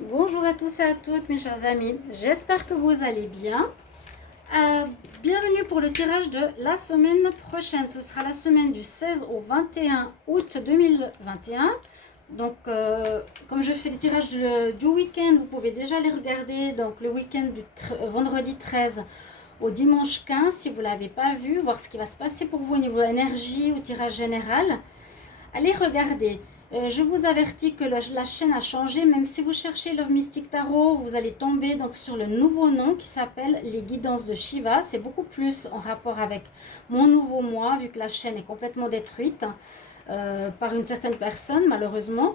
Bonjour à tous et à toutes mes chers amis, j'espère que vous allez bien. Bienvenue pour le tirage de la semaine prochaine. Ce sera la semaine du 16 au 21 août 2021. Donc comme je fais les tirages du week-end, vous pouvez déjà les regarder. Donc le week-end du vendredi 13 au dimanche 15, si vous ne l'avez pas vu, voir ce qui va se passer pour vous au niveau énergie ou tirage général. Allez regarder. Je vous avertis que la chaîne a changé. Même si vous cherchez Love Mystic Tarot, vous allez tomber donc sur le nouveau nom qui s'appelle Les Guidances de Shiva. C'est beaucoup plus en rapport avec mon nouveau moi, vu que la chaîne est complètement détruite par une certaine personne, malheureusement.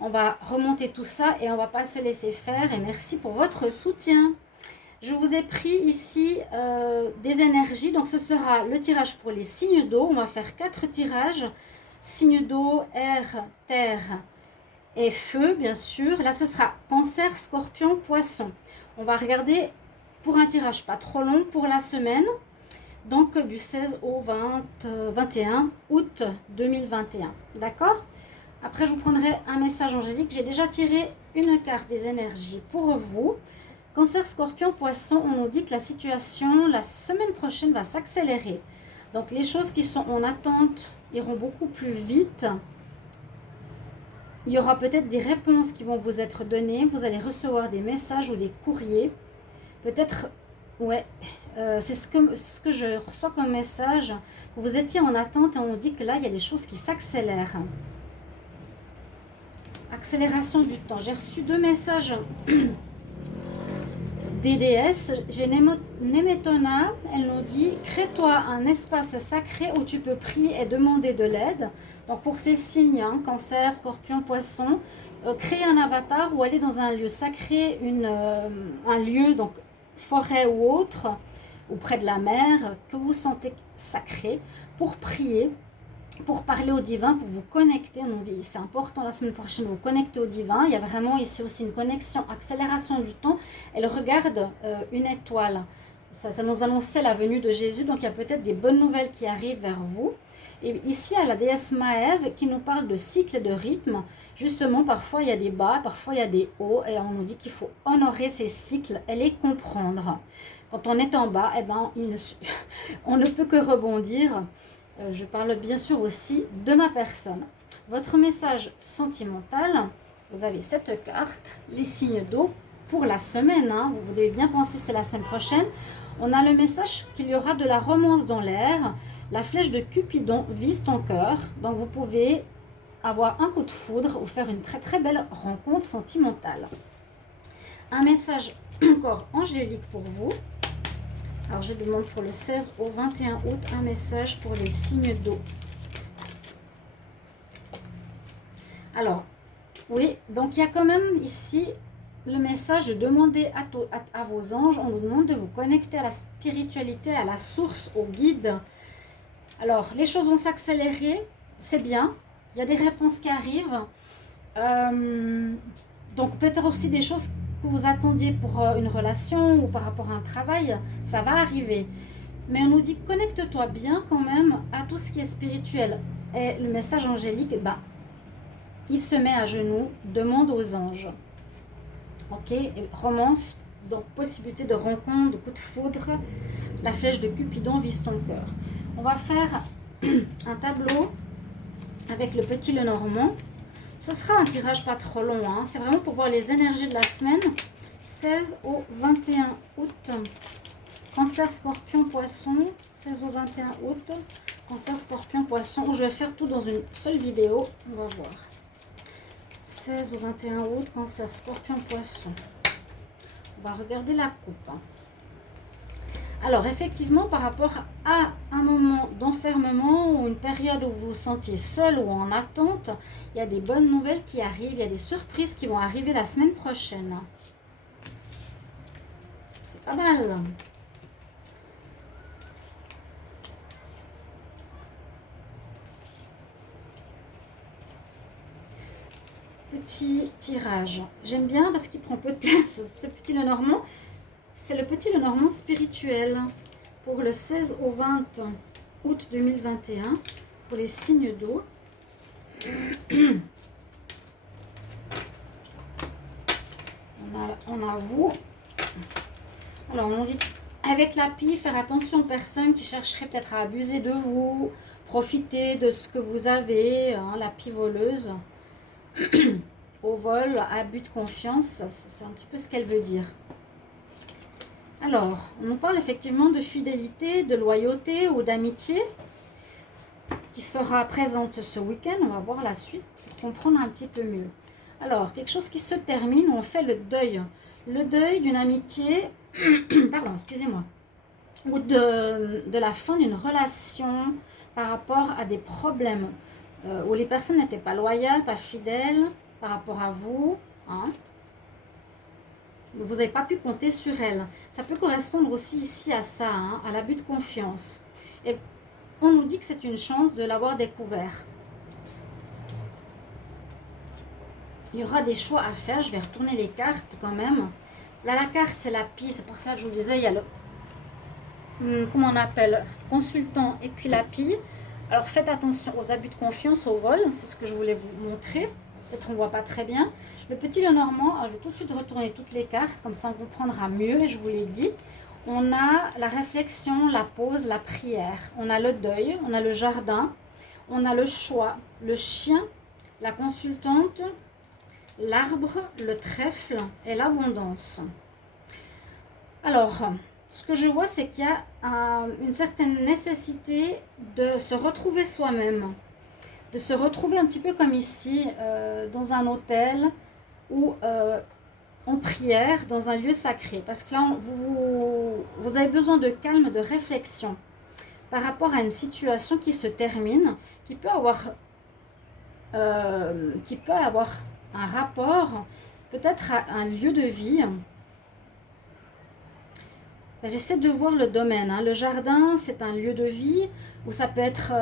On va remonter tout ça et on ne va pas se laisser faire. Et merci pour votre soutien. Je vous ai pris ici des énergies. Donc ce sera le tirage pour les signes d'eau. On va faire 4 tirages. Signe d'eau, air, terre et feu, bien sûr. Là, ce sera Cancer, Scorpion, Poisson. On va regarder pour un tirage pas trop long pour la semaine. Donc, du 16 au 21 août 2021. D'accord? Après, je vous prendrai un message angélique. J'ai déjà tiré une carte des énergies pour vous. Cancer, Scorpion, Poisson, on nous dit que la situation, la semaine prochaine, va s'accélérer. Donc, les choses qui sont en attente iront beaucoup plus vite. Il y aura peut-être des réponses qui vont vous être données. Vous allez recevoir des messages ou des courriers. Peut-être, ouais, c'est ce que je reçois comme message. Que vous étiez en attente et on dit que là, il y a des choses qui s'accélèrent. Accélération du temps. J'ai reçu 2 messages DDS, j'ai Nemetona, elle nous dit « Crée-toi un espace sacré où tu peux prier et demander de l'aide. » Donc pour ces signes, hein, Cancer, Scorpion, Poisson, créer un avatar ou aller dans un lieu sacré, un lieu, donc forêt ou autre, ou près de la mer, que vous sentez sacré, pour prier, pour parler au divin, pour vous connecter. On nous dit c'est important la semaine prochaine de vous connecter au divin. Il y a vraiment ici aussi une connexion, accélération du temps. Elle regarde une étoile. Ça nous annonçait la venue de Jésus, donc il y a peut-être des bonnes nouvelles qui arrivent vers vous. Et ici, il y a la déesse Maëve qui nous parle de cycle et de rythme. Justement, parfois il y a des bas, parfois il y a des hauts, et on nous dit qu'il faut honorer ces cycles et les comprendre. Quand on est en bas, eh ben, on ne peut que rebondir. Je parle bien sûr aussi de ma personne. Votre message sentimental, vous avez cette carte, les signes d'eau pour la semaine. Hein, vous devez bien penser, c'est la semaine prochaine. On a le message qu'il y aura de la romance dans l'air. La flèche de Cupidon vise ton cœur. Donc vous pouvez avoir un coup de foudre ou faire une très très belle rencontre sentimentale. Un message encore angélique pour vous. Alors je demande pour le 16 au 21 août un message pour les signes d'eau. Alors, oui, donc il y a quand même ici le message de demander à vos anges, on vous demande de vous connecter à la spiritualité, à la source, au guide. Alors, les choses vont s'accélérer, c'est bien, il y a des réponses qui arrivent. Donc peut-être aussi des choses que vous attendiez pour une relation ou par rapport à un travail, ça va arriver. Mais on nous dit connecte-toi bien quand même à tout ce qui est spirituel. Et le message angélique, il se met à genoux, demande aux anges. Ok, et romance, donc possibilité de rencontre, de coup de foudre. La flèche de Cupidon vise ton cœur. On va faire un tableau avec le petit Lenormand. Ce sera un tirage pas trop long, hein. C'est vraiment pour voir les énergies de la semaine. 16 au 21 août. Cancer, Scorpion, Poisson. 16 au 21 août. Cancer, Scorpion, Poisson. Je vais faire tout dans une seule vidéo. On va voir. 16 au 21 août. Cancer, Scorpion, Poisson. On va regarder la coupe. Alors, effectivement, par rapport à un moment d'enfermement ou une période où vous vous sentiez seul ou en attente, il y a des bonnes nouvelles qui arrivent, il y a des surprises qui vont arriver la semaine prochaine. C'est pas mal. Petit tirage. J'aime bien parce qu'il prend peu de place. Ce petit Lenormand, c'est le petit Lenormand spirituel pour le 16 au 20 août 2021 pour les signes d'eau. on a vous. Alors, on dit avec la pie, faire attention aux personnes qui chercheraient peut-être à abuser de vous, profiter de ce que vous avez, hein, la pie voleuse. Au vol, abus de confiance, c'est un petit peu ce qu'elle veut dire. Alors, on nous parle effectivement de fidélité, de loyauté ou d'amitié qui sera présente ce week-end. On va voir la suite pour comprendre un petit peu mieux. Alors, quelque chose qui se termine, on fait le deuil. Le deuil d'une amitié, pardon, excusez-moi, ou de la fin d'une relation par rapport à des problèmes où les personnes n'étaient pas loyales, pas fidèles par rapport à vous, hein. Vous n'avez pas pu compter sur elles. Ça peut correspondre aussi ici à ça, hein, à l'abus de confiance. Et on nous dit que c'est une chance de l'avoir découvert. Il y aura des choix à faire. Je vais retourner les cartes quand même. Là, la carte, c'est la pie. C'est pour ça que je vous disais, il y a le... comment on appelle, consultant et puis la pie. Alors, faites attention aux abus de confiance, au vol. C'est ce que je voulais vous montrer. Peut-être on ne voit pas très bien. Le petit Lenormand, je vais tout de suite retourner toutes les cartes. Comme ça, on comprendra mieux. Et je vous l'ai dit. On a la réflexion, la pause, la prière. On a le deuil, on a le jardin. On a le choix, le chien, la consultante, l'arbre, le trèfle et l'abondance. Alors, ce que je vois, c'est qu'il y a une certaine nécessité de se retrouver soi-même, de se retrouver un petit peu comme ici, dans un hôtel ou en prière, dans un lieu sacré. Parce que là, vous avez besoin de calme, de réflexion par rapport à une situation qui se termine, qui peut avoir un rapport, peut-être à un lieu de vie. J'essaie de voir le domaine, hein. Le jardin, c'est un lieu de vie, ou ça peut être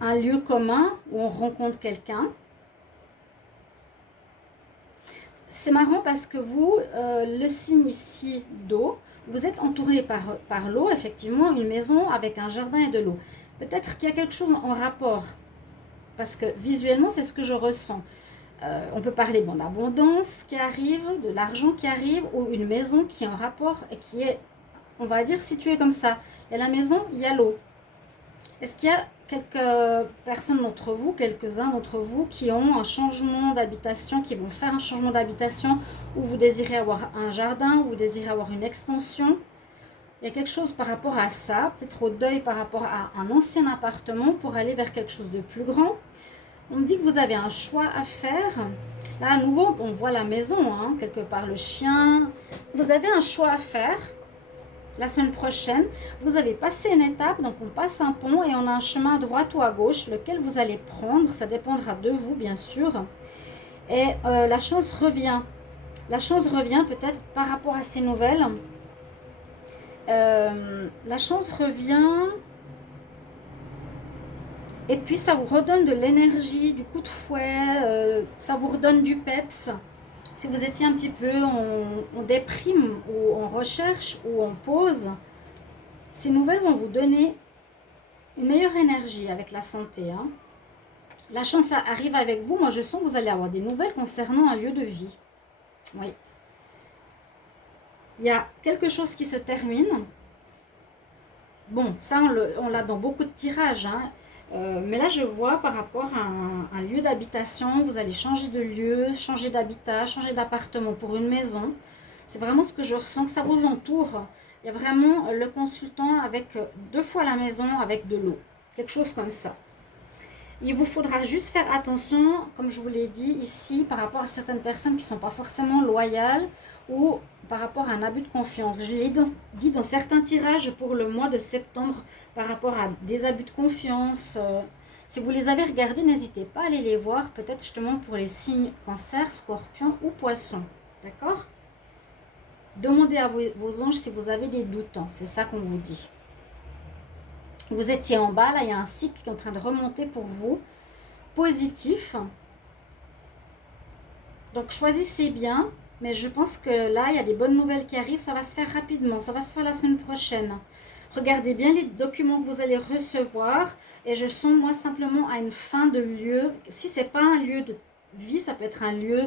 un lieu commun où on rencontre quelqu'un. C'est marrant parce que vous, le signe ici d'eau, vous êtes entouré par l'eau, effectivement, une maison avec un jardin et de l'eau. Peut-être qu'il y a quelque chose en rapport, parce que visuellement, c'est ce que je ressens. On peut parler d'abondance qui arrive, de l'argent qui arrive, ou une maison qui est en rapport et qui est, on va dire, située comme ça. Il y a la maison, il y a l'eau. Est-ce qu'il y a quelques personnes d'entre vous, quelques-uns d'entre vous qui ont un changement d'habitation, qui vont faire un changement d'habitation, où vous désirez avoir un jardin, où vous désirez avoir une extension? Il y a quelque chose par rapport à ça, peut-être au deuil par rapport à un ancien appartement pour aller vers quelque chose de plus grand. On me dit que vous avez un choix à faire. Là, à nouveau, on voit la maison, hein, quelque part, le chien. Vous avez un choix à faire. La semaine prochaine, vous avez passé une étape, donc on passe un pont et on a un chemin à droite ou à gauche, lequel vous allez prendre. Ça dépendra de vous, bien sûr. Et la chance revient. La chance revient peut-être par rapport à ces nouvelles. La chance revient... Et puis ça vous redonne de l'énergie, du coup de fouet, ça vous redonne du peps. Si vous étiez un petit peu en déprime ou en recherche ou en pause, ces nouvelles vont vous donner une meilleure énergie avec la santé, hein. La chance arrive avec vous. Moi, je sens que vous allez avoir des nouvelles concernant un lieu de vie. Oui. Il y a quelque chose qui se termine. Bon, ça, on l'a dans beaucoup de tirages, hein. Mais là, je vois par rapport à un lieu d'habitation, vous allez changer de lieu, changer d'habitat, changer d'appartement pour une maison. C'est vraiment ce que je ressens, que ça vous entoure. Il y a vraiment le consultant avec 2 fois la maison avec de l'eau. Quelque chose comme ça. Il vous faudra juste faire attention, comme je vous l'ai dit ici, par rapport à certaines personnes qui ne sont pas forcément loyales ou par rapport à un abus de confiance. Je l'ai dit dans certains tirages pour le mois de septembre par rapport à des abus de confiance. Si vous les avez regardés, n'hésitez pas à aller les voir, peut-être justement pour les signes cancer, scorpion ou poisson. D'accord? Demandez à vos anges si vous avez des doutes, hein. C'est ça qu'on vous dit. Vous étiez en bas, là il y a un cycle qui est en train de remonter pour vous, positif. Donc choisissez bien, mais je pense que là il y a des bonnes nouvelles qui arrivent, ça va se faire rapidement, ça va se faire la semaine prochaine. Regardez bien les documents que vous allez recevoir et je sens moi simplement à une fin de lieu. Si ce n'est pas un lieu de vie, ça peut être un lieu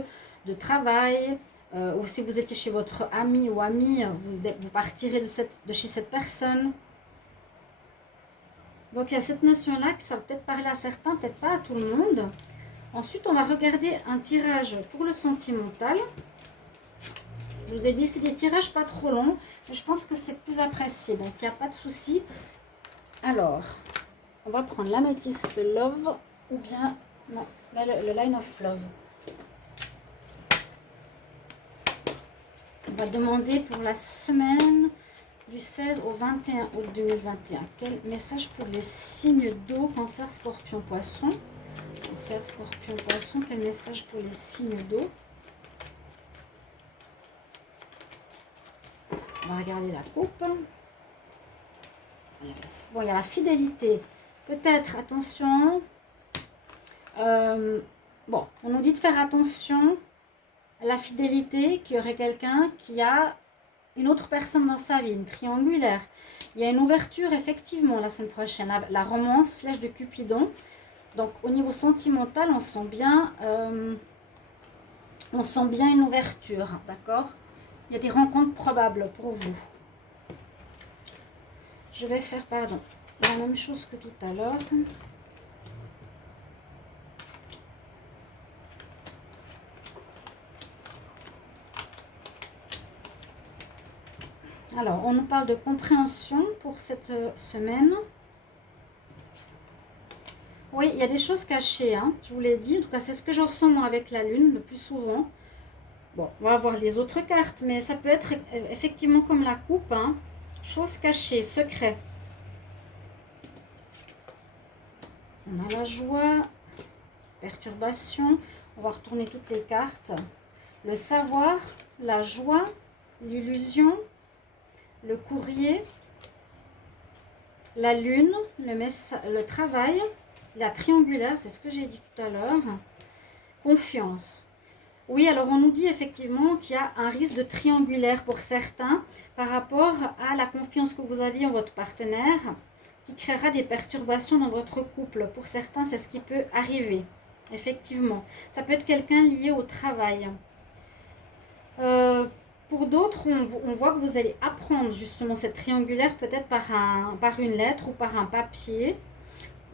de travail, ou si vous étiez chez votre ami ou amie, vous partirez de chez cette personne. Donc il y a cette notion-là que ça va peut-être parler à certains, peut-être pas à tout le monde. Ensuite, on va regarder un tirage pour le sentimental. Je vous ai dit, c'est des tirages pas trop longs, mais je pense que c'est plus apprécié, donc il n'y a pas de souci. Alors, on va prendre l'améthyste Love ou bien non, le Line of Love. On va demander pour la semaine du 16 au 21 août 2021. Quel message pour les signes d'eau, Cancer, Scorpion, Poisson? Cancer, Scorpion, Poisson, quel message pour les signes d'eau? On va regarder la coupe. Bon, il y a la fidélité. Peut-être, attention. Bon, on nous dit de faire attention à la fidélité, qu'il y aurait quelqu'un qui a une autre personne dans sa vie, une triangulaire. Il y a une ouverture, effectivement, la semaine prochaine. La romance, flèche de Cupidon. Donc, au niveau sentimental, on sent bien une ouverture, d'accord? Il y a des rencontres probables pour vous. Je vais faire, pardon, la même chose que tout à l'heure. Alors, on nous parle de compréhension pour cette semaine. Oui, il y a des choses cachées, hein, je vous l'ai dit. En tout cas, c'est ce que je ressens moi avec la lune le plus souvent. Bon, on va voir les autres cartes, mais ça peut être effectivement comme la coupe, hein, choses cachées, secrets. On a la joie, perturbation. On va retourner toutes les cartes. Le savoir, la joie, l'illusion, le courrier, la lune, le travail, la triangulaire, c'est ce que j'ai dit tout à l'heure. Confiance. Oui, alors on nous dit effectivement qu'il y a un risque de triangulaire pour certains par rapport à la confiance que vous aviez en votre partenaire qui créera des perturbations dans votre couple. Pour certains, c'est ce qui peut arriver, effectivement. Ça peut être quelqu'un lié au travail. Pour d'autres, on voit que vous allez apprendre justement cette triangulaire peut-être par une lettre ou par un papier.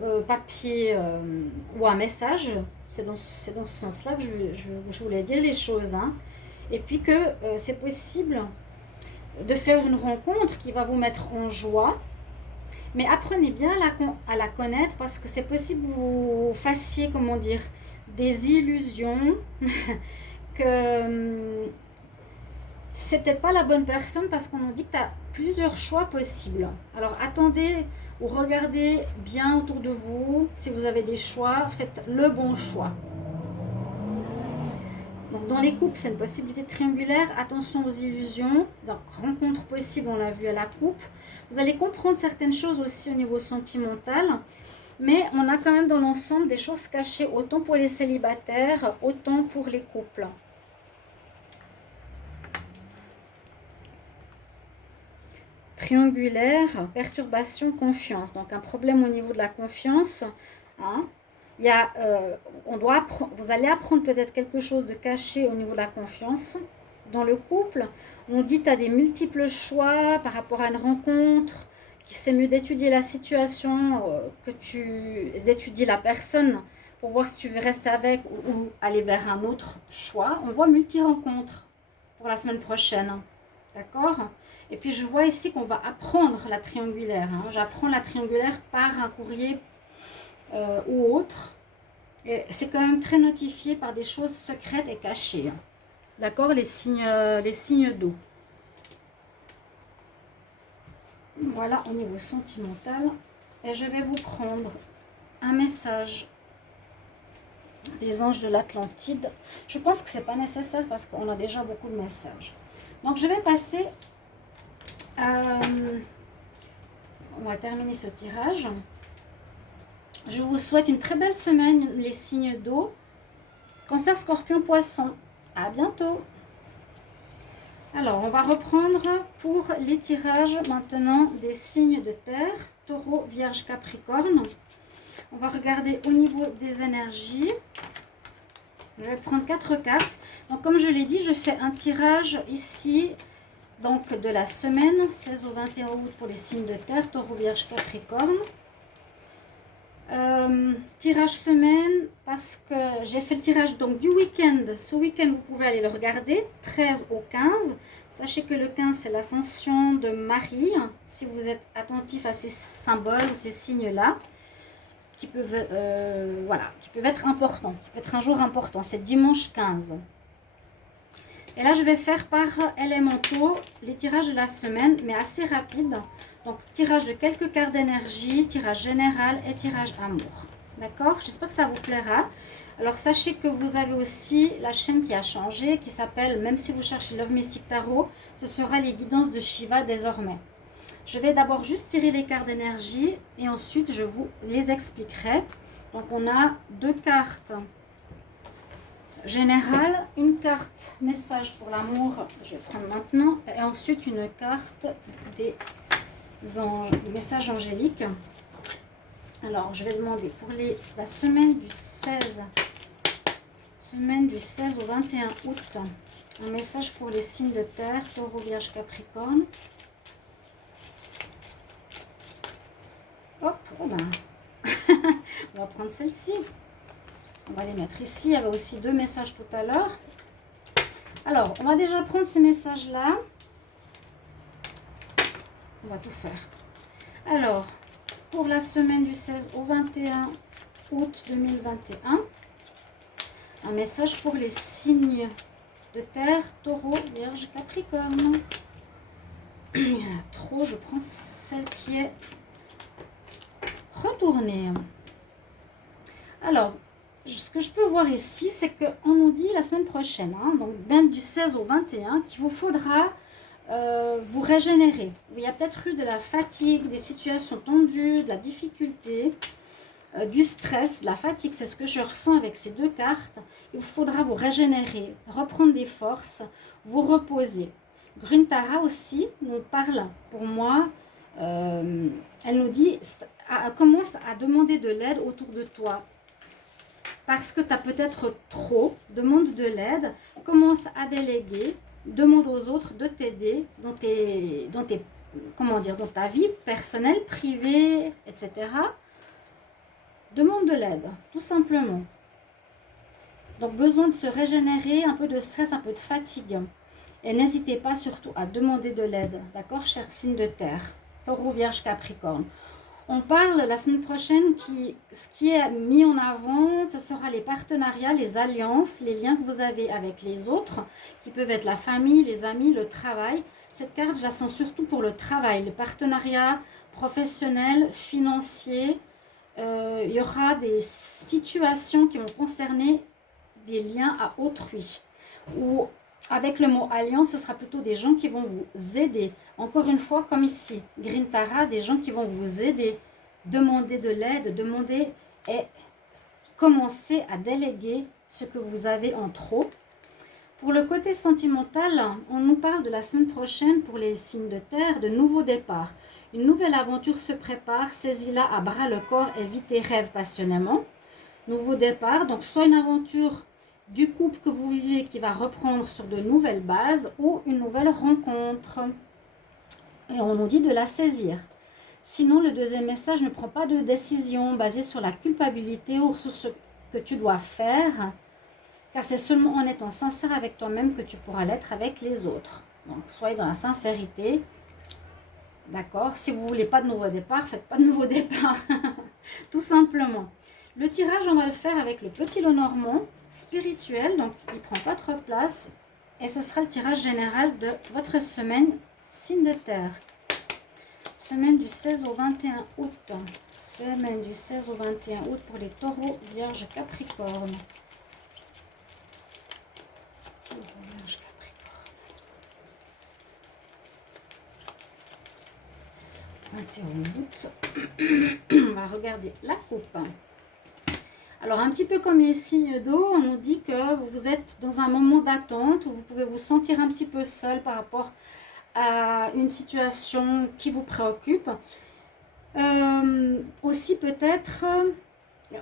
Ou un message, c'est dans ce sens-là que je voulais dire les choses. Hein. Et puis que c'est possible de faire une rencontre qui va vous mettre en joie, mais apprenez bien à la connaître parce que c'est possible que vous fassiez, comment dire, des illusions, que c'est peut-être pas la bonne personne parce qu'on nous dit que tu as plusieurs choix possibles. Alors attendez ou regardez bien autour de vous. Si vous avez des choix, faites le bon choix. Donc dans les coupes, c'est une possibilité triangulaire. Attention aux illusions. Donc rencontre possible, on l'a vu à la coupe. Vous allez comprendre certaines choses aussi au niveau sentimental. Mais on a quand même dans l'ensemble des choses cachées, autant pour les célibataires, autant pour les couples. Triangulaire, perturbation, confiance. Donc un problème au niveau de la confiance. Hein. Il y a, vous allez apprendre peut-être quelque chose de caché au niveau de la confiance. Dans le couple, on dit que tu as des multiples choix par rapport à une rencontre, qu'il c'est mieux d'étudier la situation, d'étudier la personne pour voir si tu veux rester avec ou aller vers un autre choix. On voit multi-rencontres pour la semaine prochaine. D'accord? Et puis je vois ici qu'on va apprendre la triangulaire. Hein. J'apprends la triangulaire par un courrier ou autre. Et c'est quand même très notifié par des choses secrètes et cachées. Hein. D'accord? Les signes d'eau. Voilà au niveau sentimental. Et je vais vous prendre un message des anges de l'Atlantide. Je pense que ce n'est pas nécessaire parce qu'on a déjà beaucoup de messages. Donc je vais passer, on va terminer ce tirage. Je vous souhaite une très belle semaine, les signes d'eau. Cancer, Scorpion, Poisson. À bientôt. Alors, on va reprendre pour les tirages maintenant des signes de terre. Taureau, Vierge, Capricorne. On va regarder au niveau des énergies. Je vais prendre 4 cartes. Donc, comme je l'ai dit, je fais un tirage ici, donc de la semaine, 16 au 21 août pour les signes de terre, Taureau, Vierge, Capricorne. Tirage semaine, parce que j'ai fait le tirage donc du week-end. Ce week-end, vous pouvez aller le regarder, 13 au 15. Sachez que le 15, c'est l'ascension de Marie. Si vous êtes attentif à ces symboles ou ces signes-là, qui peuvent être importants. Ça peut être un jour important, c'est dimanche 15. Et là, je vais faire par élémentaux les tirages de la semaine, mais assez rapide. Donc, tirage de quelques cartes d'énergie, tirage général et tirage amour. D'accord? J'espère que ça vous plaira. Alors, sachez que vous avez aussi la chaîne qui a changé, qui s'appelle, même si vous cherchez Love Mystic Tarot, ce sera les guidances de Shiva désormais. Je vais d'abord juste tirer les cartes d'énergie et ensuite je vous les expliquerai. Donc, on a 2 cartes générales, une carte message pour l'amour, je vais prendre maintenant, et ensuite une carte des messages angéliques. Alors, je vais demander pour la semaine du 16 au 21 août, un message pour les signes de terre, Taureau, Vierge, Capricorne. Hop, oh ben, on va prendre celle-ci. On va les mettre ici. Il y avait aussi 2 messages tout à l'heure. Alors, on va déjà prendre ces messages-là. On va tout faire. Alors, pour la semaine du 16 au 21 août 2021, un message pour les signes de terre, Taureau, Vierge, Capricorne. Il y en a trop. Je prends celle qui est retournée. Alors, ce que je peux voir ici, c'est qu'on nous dit la semaine prochaine, donc même du 16 au 21, qu'il vous faudra vous régénérer. Il y a peut-être eu de la fatigue, des situations tendues, de la difficulté, du stress, de la fatigue. C'est ce que je ressens avec ces 2 cartes. Il vous faudra vous régénérer, reprendre des forces, vous reposer. Grintara aussi nous parle, pour moi, elle nous dit, commence à demander de l'aide autour de toi. Parce que tu as peut-être trop, demande de l'aide, commence à déléguer, demande aux autres de t'aider dans dans ta vie personnelle, privée, etc. Demande de l'aide, tout simplement. Donc, besoin de se régénérer, un peu de stress, un peu de fatigue. Et n'hésitez pas surtout à demander de l'aide, d'accord, chers signes de terre, Taureau, Vierge, Capricorne. On parle la semaine prochaine, ce qui est mis en avant, ce sera les partenariats, les alliances, les liens que vous avez avec les autres, qui peuvent être la famille, les amis, le travail. Cette carte, je la sens surtout pour le travail, le partenariat professionnel, financier. Il y aura des situations qui vont concerner des liens à autrui. Ou avec le mot alliance, ce sera plutôt des gens qui vont vous aider. Encore une fois, comme ici, Grintara, des gens qui vont vous aider. Demandez de l'aide, demandez et commencez à déléguer ce que vous avez en trop. Pour le côté sentimental, on nous parle de la semaine prochaine pour les signes de terre, de nouveaux départs. Une nouvelle aventure se prépare, saisis-la à bras le corps et vis tes rêves passionnément. Nouveau départ, donc soit une aventure du couple que vous vivez qui va reprendre sur de nouvelles bases ou une nouvelle rencontre. Et on nous dit de la saisir. Sinon, le deuxième message ne prend pas de décision basée sur la culpabilité ou sur ce que tu dois faire, car c'est seulement en étant sincère avec toi-même que tu pourras l'être avec les autres. Donc, soyez dans la sincérité. D'accord? Si vous ne voulez pas de nouveau départ, faites pas de nouveau départ. Tout simplement. Le tirage, on va le faire avec le petit lot normand spirituel. Donc, il ne prend pas trop de place. Et ce sera le tirage général de votre semaine, signe de terre. Semaine du 16 au 21 août. Semaine du 16 au 21 août pour les taureaux, vierge, capricorne. Taureau, vierge, capricorne. 21 août. On va regarder la coupe. Alors, un petit peu comme les signes d'eau, on nous dit que vous êtes dans un moment d'attente où vous pouvez vous sentir un petit peu seul par rapport à une situation qui vous préoccupe. Aussi peut-être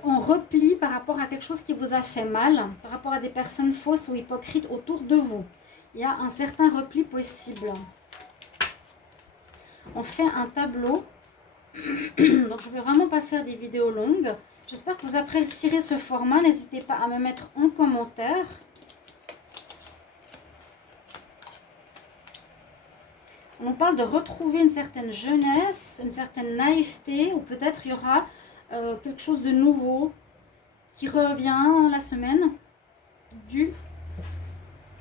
en repli par rapport à quelque chose qui vous a fait mal, par rapport à des personnes fausses ou hypocrites autour de vous. Il y a un certain repli possible. On fait un tableau. Donc, je ne vais vraiment pas faire des vidéos longues. J'espère que vous apprécierez ce format. N'hésitez pas à me mettre en commentaire. On nous parle de retrouver une certaine jeunesse, une certaine naïveté, ou peut-être il y aura quelque chose de nouveau qui revient la semaine du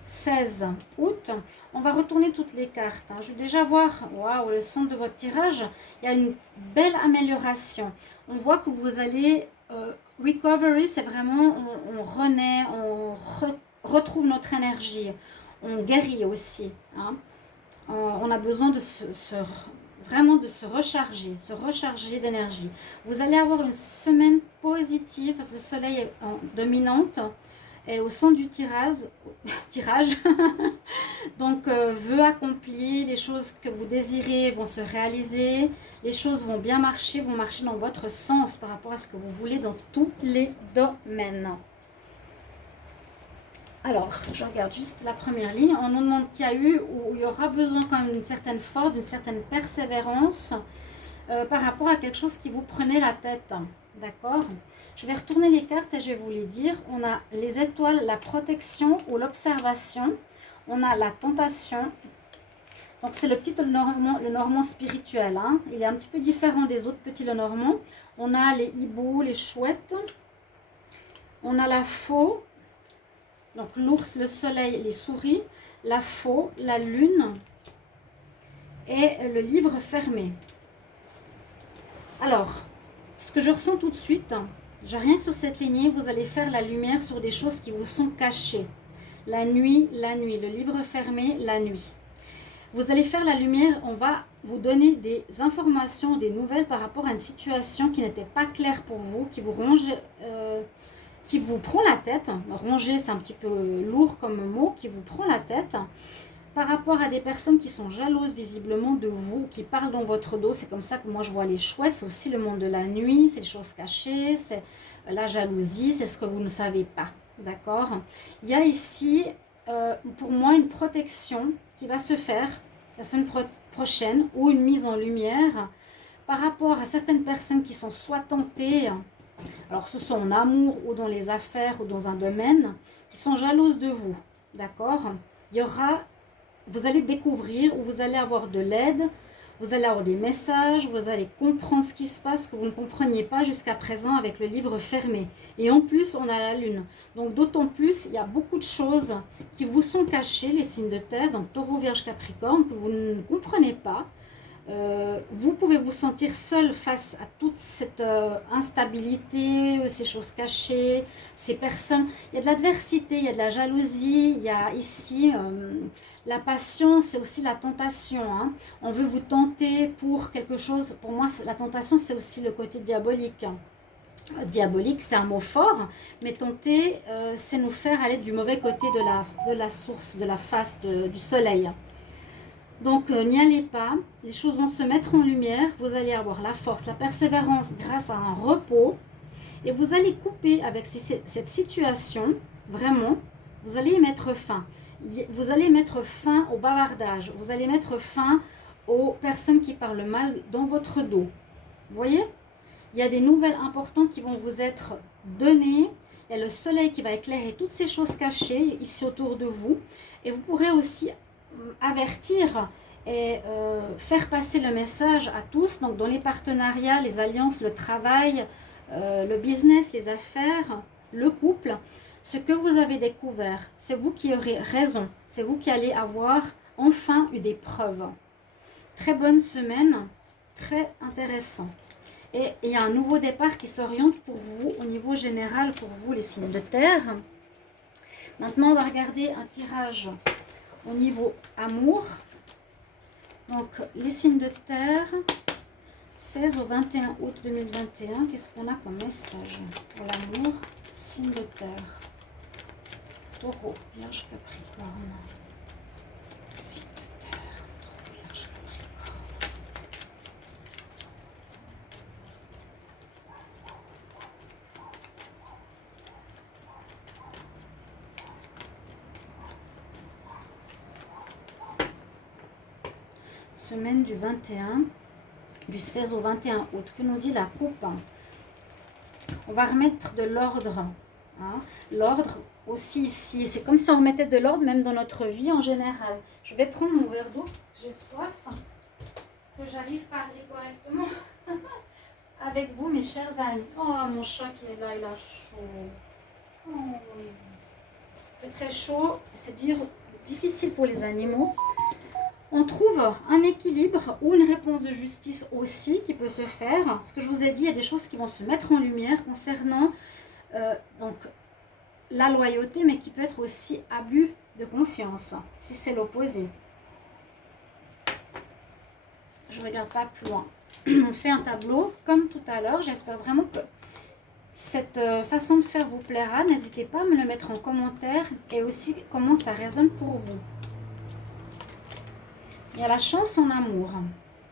16 août. On va retourner toutes les cartes. Je vais déjà voir, waouh, le son de votre tirage. Il y a une belle amélioration. On voit que vous allez recovery, c'est vraiment on renaît, retrouve notre énergie. On guérit aussi. On a besoin de vraiment de se recharger d'énergie. Vous allez avoir une semaine positive parce que le soleil est en dominante. Elle est au centre du tirage. Donc, vœux accomplis, les choses que vous désirez vont se réaliser, les choses vont bien marcher, vont marcher dans votre sens par rapport à ce que vous voulez dans tous les domaines. Alors, je regarde juste la première ligne. On nous demande qu'il y a eu ou il y aura besoin quand même d'une certaine force, d'une certaine persévérance par rapport à quelque chose qui vous prenait la tête. D'accord? Je vais retourner les cartes et je vais vous les dire. On a les étoiles, la protection ou l'observation. On a la tentation. Donc, c'est le petit Lenormand spirituel. Il est un petit peu différent des autres petits Lenormand. On a les hiboux, les chouettes. On a la faux. Donc, l'ours, le soleil, les souris. La faux, la lune. Et le livre fermé. Alors, ce que je ressens tout de suite, rien que sur cette lignée, vous allez faire la lumière sur des choses qui vous sont cachées. La nuit, le livre fermé, la nuit. Vous allez faire la lumière, on va vous donner des informations, des nouvelles par rapport à une situation qui n'était pas claire pour vous, qui vous ronge, qui vous prend la tête. Ronger, c'est un petit peu lourd comme mot, qui vous prend la tête. Par rapport à des personnes qui sont jalouses visiblement de vous, qui parlent dans votre dos, c'est comme ça que moi je vois les chouettes, c'est aussi le monde de la nuit, c'est les choses cachées, c'est la jalousie, c'est ce que vous ne savez pas, d'accord? Il y a ici, pour moi, une protection qui va se faire la semaine prochaine, ou une mise en lumière par rapport à certaines personnes qui sont soit tentées, alors ce soit en amour ou dans les affaires ou dans un domaine, qui sont jalouses de vous, d'accord? Il y aura... Vous allez découvrir ou vous allez avoir de l'aide, vous allez avoir des messages, vous allez comprendre ce qui se passe que vous ne compreniez pas jusqu'à présent avec le livre fermé. Et en plus, on a la lune. Donc d'autant plus, il y a beaucoup de choses qui vous sont cachées, les signes de terre, donc taureau, vierge, capricorne, que vous ne comprenez pas. Vous pouvez vous sentir seul face à toute cette instabilité, ces choses cachées, ces personnes. Il y a de l'adversité, il y a de la jalousie, il y a ici la passion, c'est aussi la tentation. On veut vous tenter pour quelque chose. Pour moi, la tentation, c'est aussi le côté diabolique. Diabolique, c'est un mot fort, mais tenter, c'est nous faire aller du mauvais côté de la source, de la face du soleil. Donc, n'y allez pas, les choses vont se mettre en lumière, vous allez avoir la force, la persévérance grâce à un repos, et vous allez couper avec cette situation, vraiment, vous allez y mettre fin. Vous allez mettre fin au bavardage, vous allez mettre fin aux personnes qui parlent mal dans votre dos. Vous voyez? Il y a des nouvelles importantes qui vont vous être données, il y a le soleil qui va éclairer toutes ces choses cachées ici autour de vous, et vous pourrez aussi avertir et faire passer le message à tous, donc dans les partenariats, les alliances, le travail, le business, les affaires, le couple, ce que vous avez découvert, c'est vous qui aurez raison, c'est vous qui allez avoir enfin eu des preuves. Très bonne semaine, très intéressant. Et il y a un nouveau départ qui s'oriente pour vous au niveau général, pour vous les signes de terre. Maintenant, on va regarder un tirage au niveau amour. Donc, les signes de terre, 16 au 21 août 2021. Qu'est-ce qu'on a comme message pour l'amour? Signes de terre. Taureau, vierge, capricorne. Signes de terre, taureau, vierge, capricorne. semaine du 21, du 16 au 21 août. Que nous dit la coupe? On va remettre de l'ordre. Hein. L'ordre aussi ici. C'est comme si on remettait de l'ordre même dans notre vie en général. Je vais prendre mon verre d'eau. J'ai soif. Que j'arrive à parler correctement avec vous, mes chers amis. Oh, mon chat qui est là, il a chaud. Oh, oui. Il fait très chaud. C'est difficile pour les animaux. On trouve un équilibre ou une réponse de justice aussi qui peut se faire. Ce que je vous ai dit, il y a des choses qui vont se mettre en lumière concernant donc, la loyauté, mais qui peut être aussi abus de confiance, si c'est l'opposé. Je ne regarde pas plus loin. On fait un tableau comme tout à l'heure. J'espère vraiment que cette façon de faire vous plaira. N'hésitez pas à me le mettre en commentaire et aussi comment ça résonne pour vous. Il y a la chance en amour.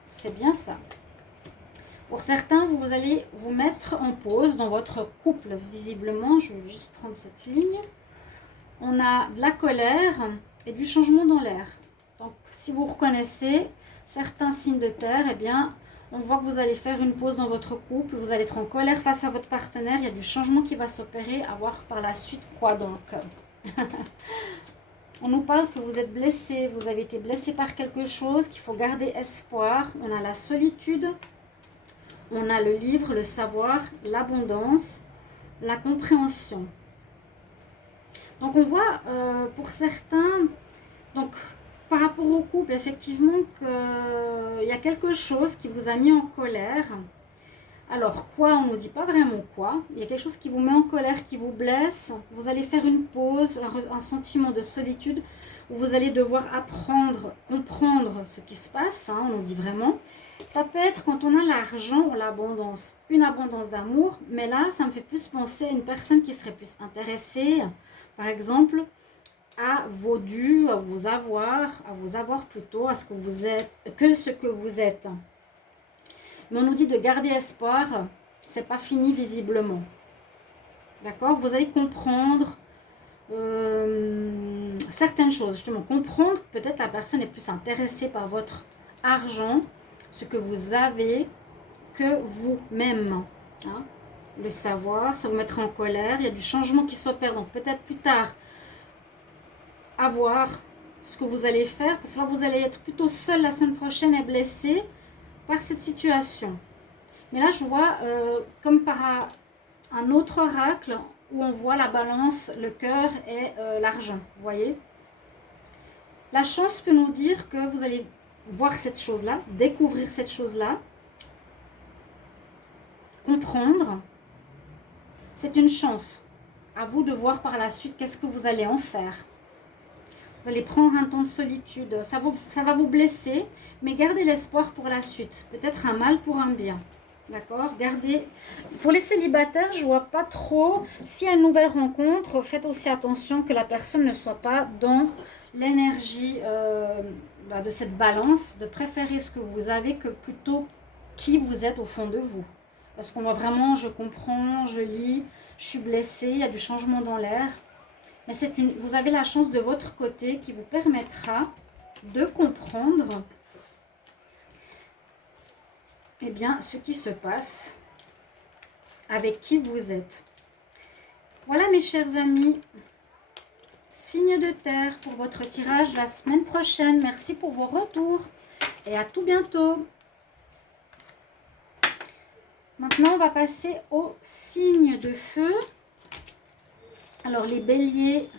C'est bien ça. Pour certains, vous allez vous mettre en pause dans votre couple. Visiblement, je vais juste prendre cette ligne. On a de la colère et du changement dans l'air. Donc, si vous reconnaissez certains signes de terre, eh bien, on voit que vous allez faire une pause dans votre couple. Vous allez être en colère face à votre partenaire. Il y a du changement qui va s'opérer. À voir par la suite quoi donc. On nous parle que vous êtes blessé, vous avez été blessé par quelque chose, qu'il faut garder espoir. On a la solitude, on a le livre, le savoir, l'abondance, la compréhension. Donc on voit pour certains, donc par rapport au couple, effectivement, qu'il y a quelque chose qui vous a mis en colère. Alors, quoi? On ne nous dit pas vraiment quoi. Il y a quelque chose qui vous met en colère, qui vous blesse. Vous allez faire une pause, un sentiment de solitude où vous allez devoir apprendre, comprendre ce qui se passe. Hein, on nous dit vraiment. Ça peut être quand on a l'argent ou l'abondance, une abondance d'amour. Mais là, ça me fait plus penser à une personne qui serait plus intéressée, par exemple, à vos dus, à vos avoirs plutôt, à ce que vous êtes, que ce que vous êtes. Mais on nous dit de garder espoir, c'est pas fini visiblement. D'accord? Vous allez comprendre certaines choses. Justement, comprendre que peut-être la personne est plus intéressée par votre argent, ce que vous avez, que vous-même. Hein? Le savoir, ça vous mettra en colère. Il y a du changement qui s'opère. Donc peut-être plus tard, à voir ce que vous allez faire. Parce que là, vous allez être plutôt seul la semaine prochaine et blessé par cette situation. Mais là, je vois comme par un autre oracle où on voit la balance, le cœur et l'argent. Vous voyez? La chance peut nous dire que vous allez voir cette chose-là, découvrir cette chose-là, comprendre. C'est une chance. À vous de voir par la suite qu'est-ce que vous allez en faire. Vous allez prendre un temps de solitude. Ça va vous blesser, mais gardez l'espoir pour la suite. Peut-être un mal pour un bien. D'accord? Gardez. Pour les célibataires, je ne vois pas trop. S'il y a une nouvelle rencontre, faites aussi attention que la personne ne soit pas dans l'énergie de cette balance, de préférer ce que vous avez que plutôt qui vous êtes au fond de vous. Parce qu'on voit vraiment, je comprends, je lis, je suis blessée, il y a du changement dans l'air. Mais vous avez la chance de votre côté qui vous permettra de comprendre eh bien, ce qui se passe avec qui vous êtes. Voilà mes chers amis, signe de terre pour votre tirage la semaine prochaine. Merci pour vos retours et à tout bientôt. Maintenant, on va passer au signe de feu. Alors, les béliers,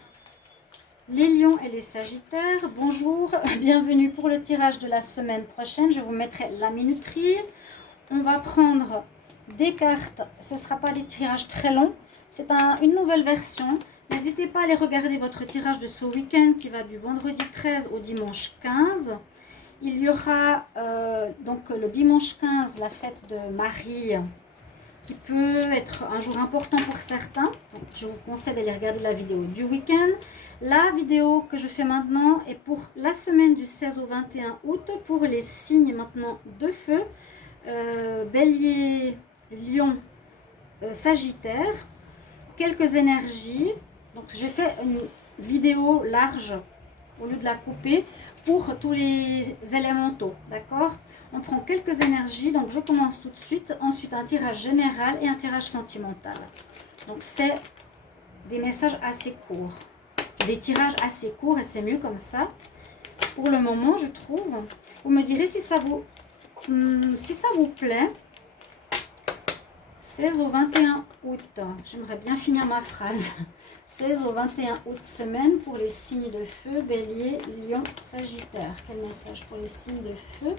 les lions et les sagittaires, bonjour, bienvenue pour le tirage de la semaine prochaine. Je vous mettrai la minuterie. On va prendre des cartes, ce ne sera pas des tirages très longs, c'est une nouvelle version. N'hésitez pas à aller regarder votre tirage de ce week-end qui va du vendredi 13 au dimanche 15. Il y aura donc le dimanche 15 la fête de Marie, qui peut être un jour important pour certains. Donc, je vous conseille d'aller regarder la vidéo du week-end. La vidéo que je fais maintenant est pour la semaine du 16 au 21 août pour les signes maintenant de feu. Bélier, Lion, Sagittaire. Quelques énergies. Donc j'ai fait une vidéo large au lieu de la couper pour tous les élémentaux, d'accord? On prend quelques énergies, donc je commence tout de suite. Ensuite, un tirage général et un tirage sentimental. Donc, c'est des messages assez courts, des tirages assez courts et c'est mieux comme ça. Pour le moment, je trouve. Vous me direz si ça vous plaît. 16 au 21 août. J'aimerais bien finir ma phrase. 16 au 21 août, semaine pour les signes de feu, Bélier, Lion, Sagittaire. Quel message pour les signes de feu,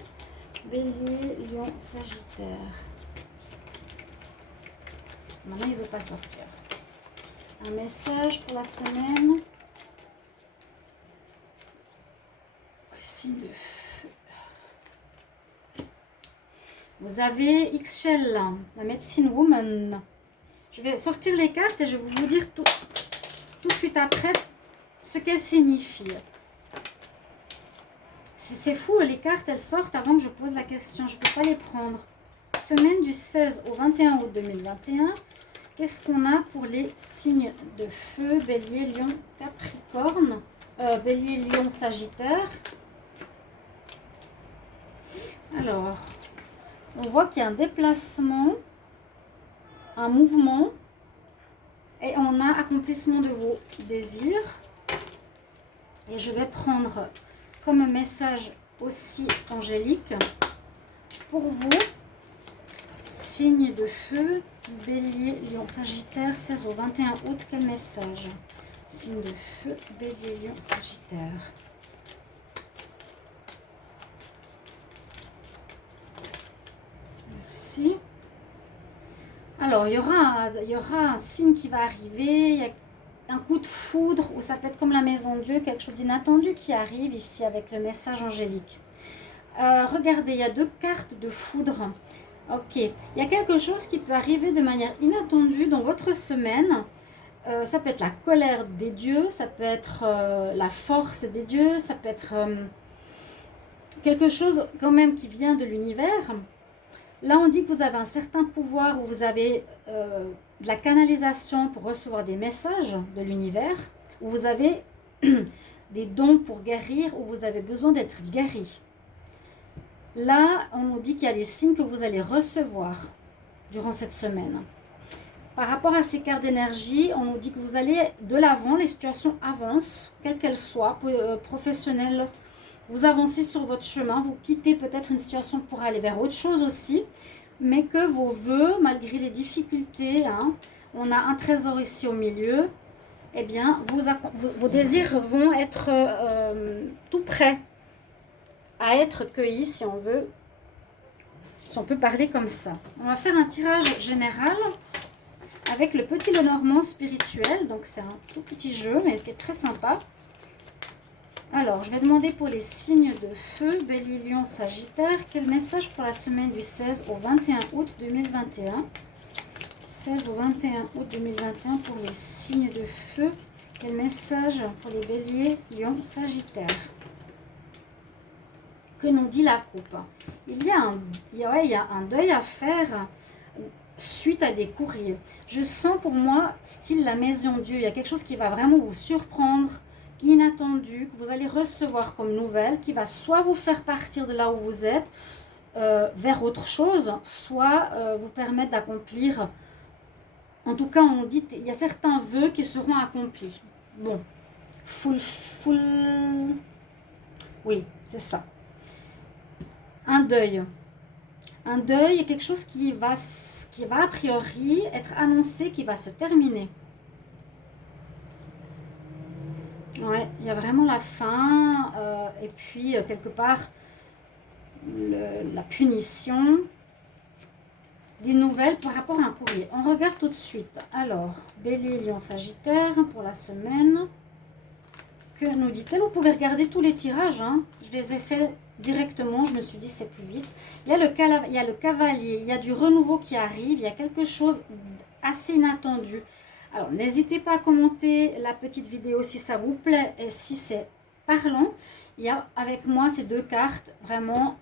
Bélier, Lion, Sagittaire. Maintenant, il ne veut pas sortir. Un message pour la semaine. Signe de feu. Vous avez Ixchel, la médecine woman. Je vais sortir les cartes et je vais vous dire tout de suite après ce qu'elles signifient. C'est fou, les cartes, elles sortent avant que je pose la question. Je ne peux pas les prendre. Semaine du 16 au 21 août 2021. Qu'est-ce qu'on a pour les signes de feu? Bélier, Lion, Capricorne. Bélier, Lion, Sagittaire. Alors, on voit qu'il y a un déplacement, un mouvement, et on a accomplissement de vos désirs. Et je vais prendre comme message aussi angélique pour vous, signe de feu, Bélier, Lion, Sagittaire, 16 au 21 août, quel message? Signe de feu, Bélier, Lion, Sagittaire. Merci. Alors, il y aura un signe qui va arriver, il y a un coup de foudre, ou ça peut être comme la maison de Dieu, quelque chose d'inattendu qui arrive ici avec le message angélique. Regardez, il y a 2 cartes de foudre. Ok, il y a quelque chose qui peut arriver de manière inattendue dans votre semaine. Ça peut être la colère des dieux, ça peut être la force des dieux, ça peut être quelque chose quand même qui vient de l'univers. Là, on dit que vous avez un certain pouvoir, où vous avez de la canalisation pour recevoir des messages de l'univers, où vous avez des dons pour guérir, où vous avez besoin d'être guéri. Là, on nous dit qu'il y a des signes que vous allez recevoir durant cette semaine. Par rapport à ces cartes d'énergie, on nous dit que vous allez de l'avant, les situations avancent, quelles qu'elles soient, professionnelles. Vous avancez sur votre chemin, vous quittez peut-être une situation pour aller vers autre chose aussi, mais que vos vœux, malgré les difficultés, on a un trésor ici au milieu, eh bien, vos désirs vont être tout prêts à être cueillis, si on veut, si on peut parler comme ça. On va faire un tirage général avec le petit Lenormand spirituel, donc c'est un tout petit jeu, mais qui est très sympa. Alors, je vais demander pour les signes de feu, Bélier, Lion, Sagittaire, quel message pour la semaine du 16 au 21 août 2021 ? 16 au 21 août 2021 pour les signes de feu, quel message pour les Béliers, Lion, Sagittaire ? Que nous dit la coupe ? Il y a un deuil à faire suite à des courriers. Je sens pour moi, style la maison Dieu, il y a quelque chose qui va vraiment vous surprendre, inattendu, que vous allez recevoir comme nouvelle, qui va soit vous faire partir de là où vous êtes vers autre chose, soit vous permettre d'accomplir. En tout cas, on dit il y a certains vœux qui seront accomplis. Bon, oui, c'est ça. Un deuil. Un deuil est quelque chose qui va a priori être annoncé, qui va se terminer. Ouais, il y a vraiment la fin et puis quelque part la punition, des nouvelles par rapport à un courrier. On regarde tout de suite. Alors, Bélier, Lion, Sagittaire pour la semaine. Que nous dit-elle? Vous pouvez regarder tous les tirages. Je les ai faits directement. Je me suis dit c'est plus vite. Il y a le cavalier. Il y a du renouveau qui arrive. Il y a quelque chose assez inattendu. Alors, n'hésitez pas à commenter la petite vidéo si ça vous plaît et si c'est parlant. Il y a avec moi ces 2 cartes, vraiment,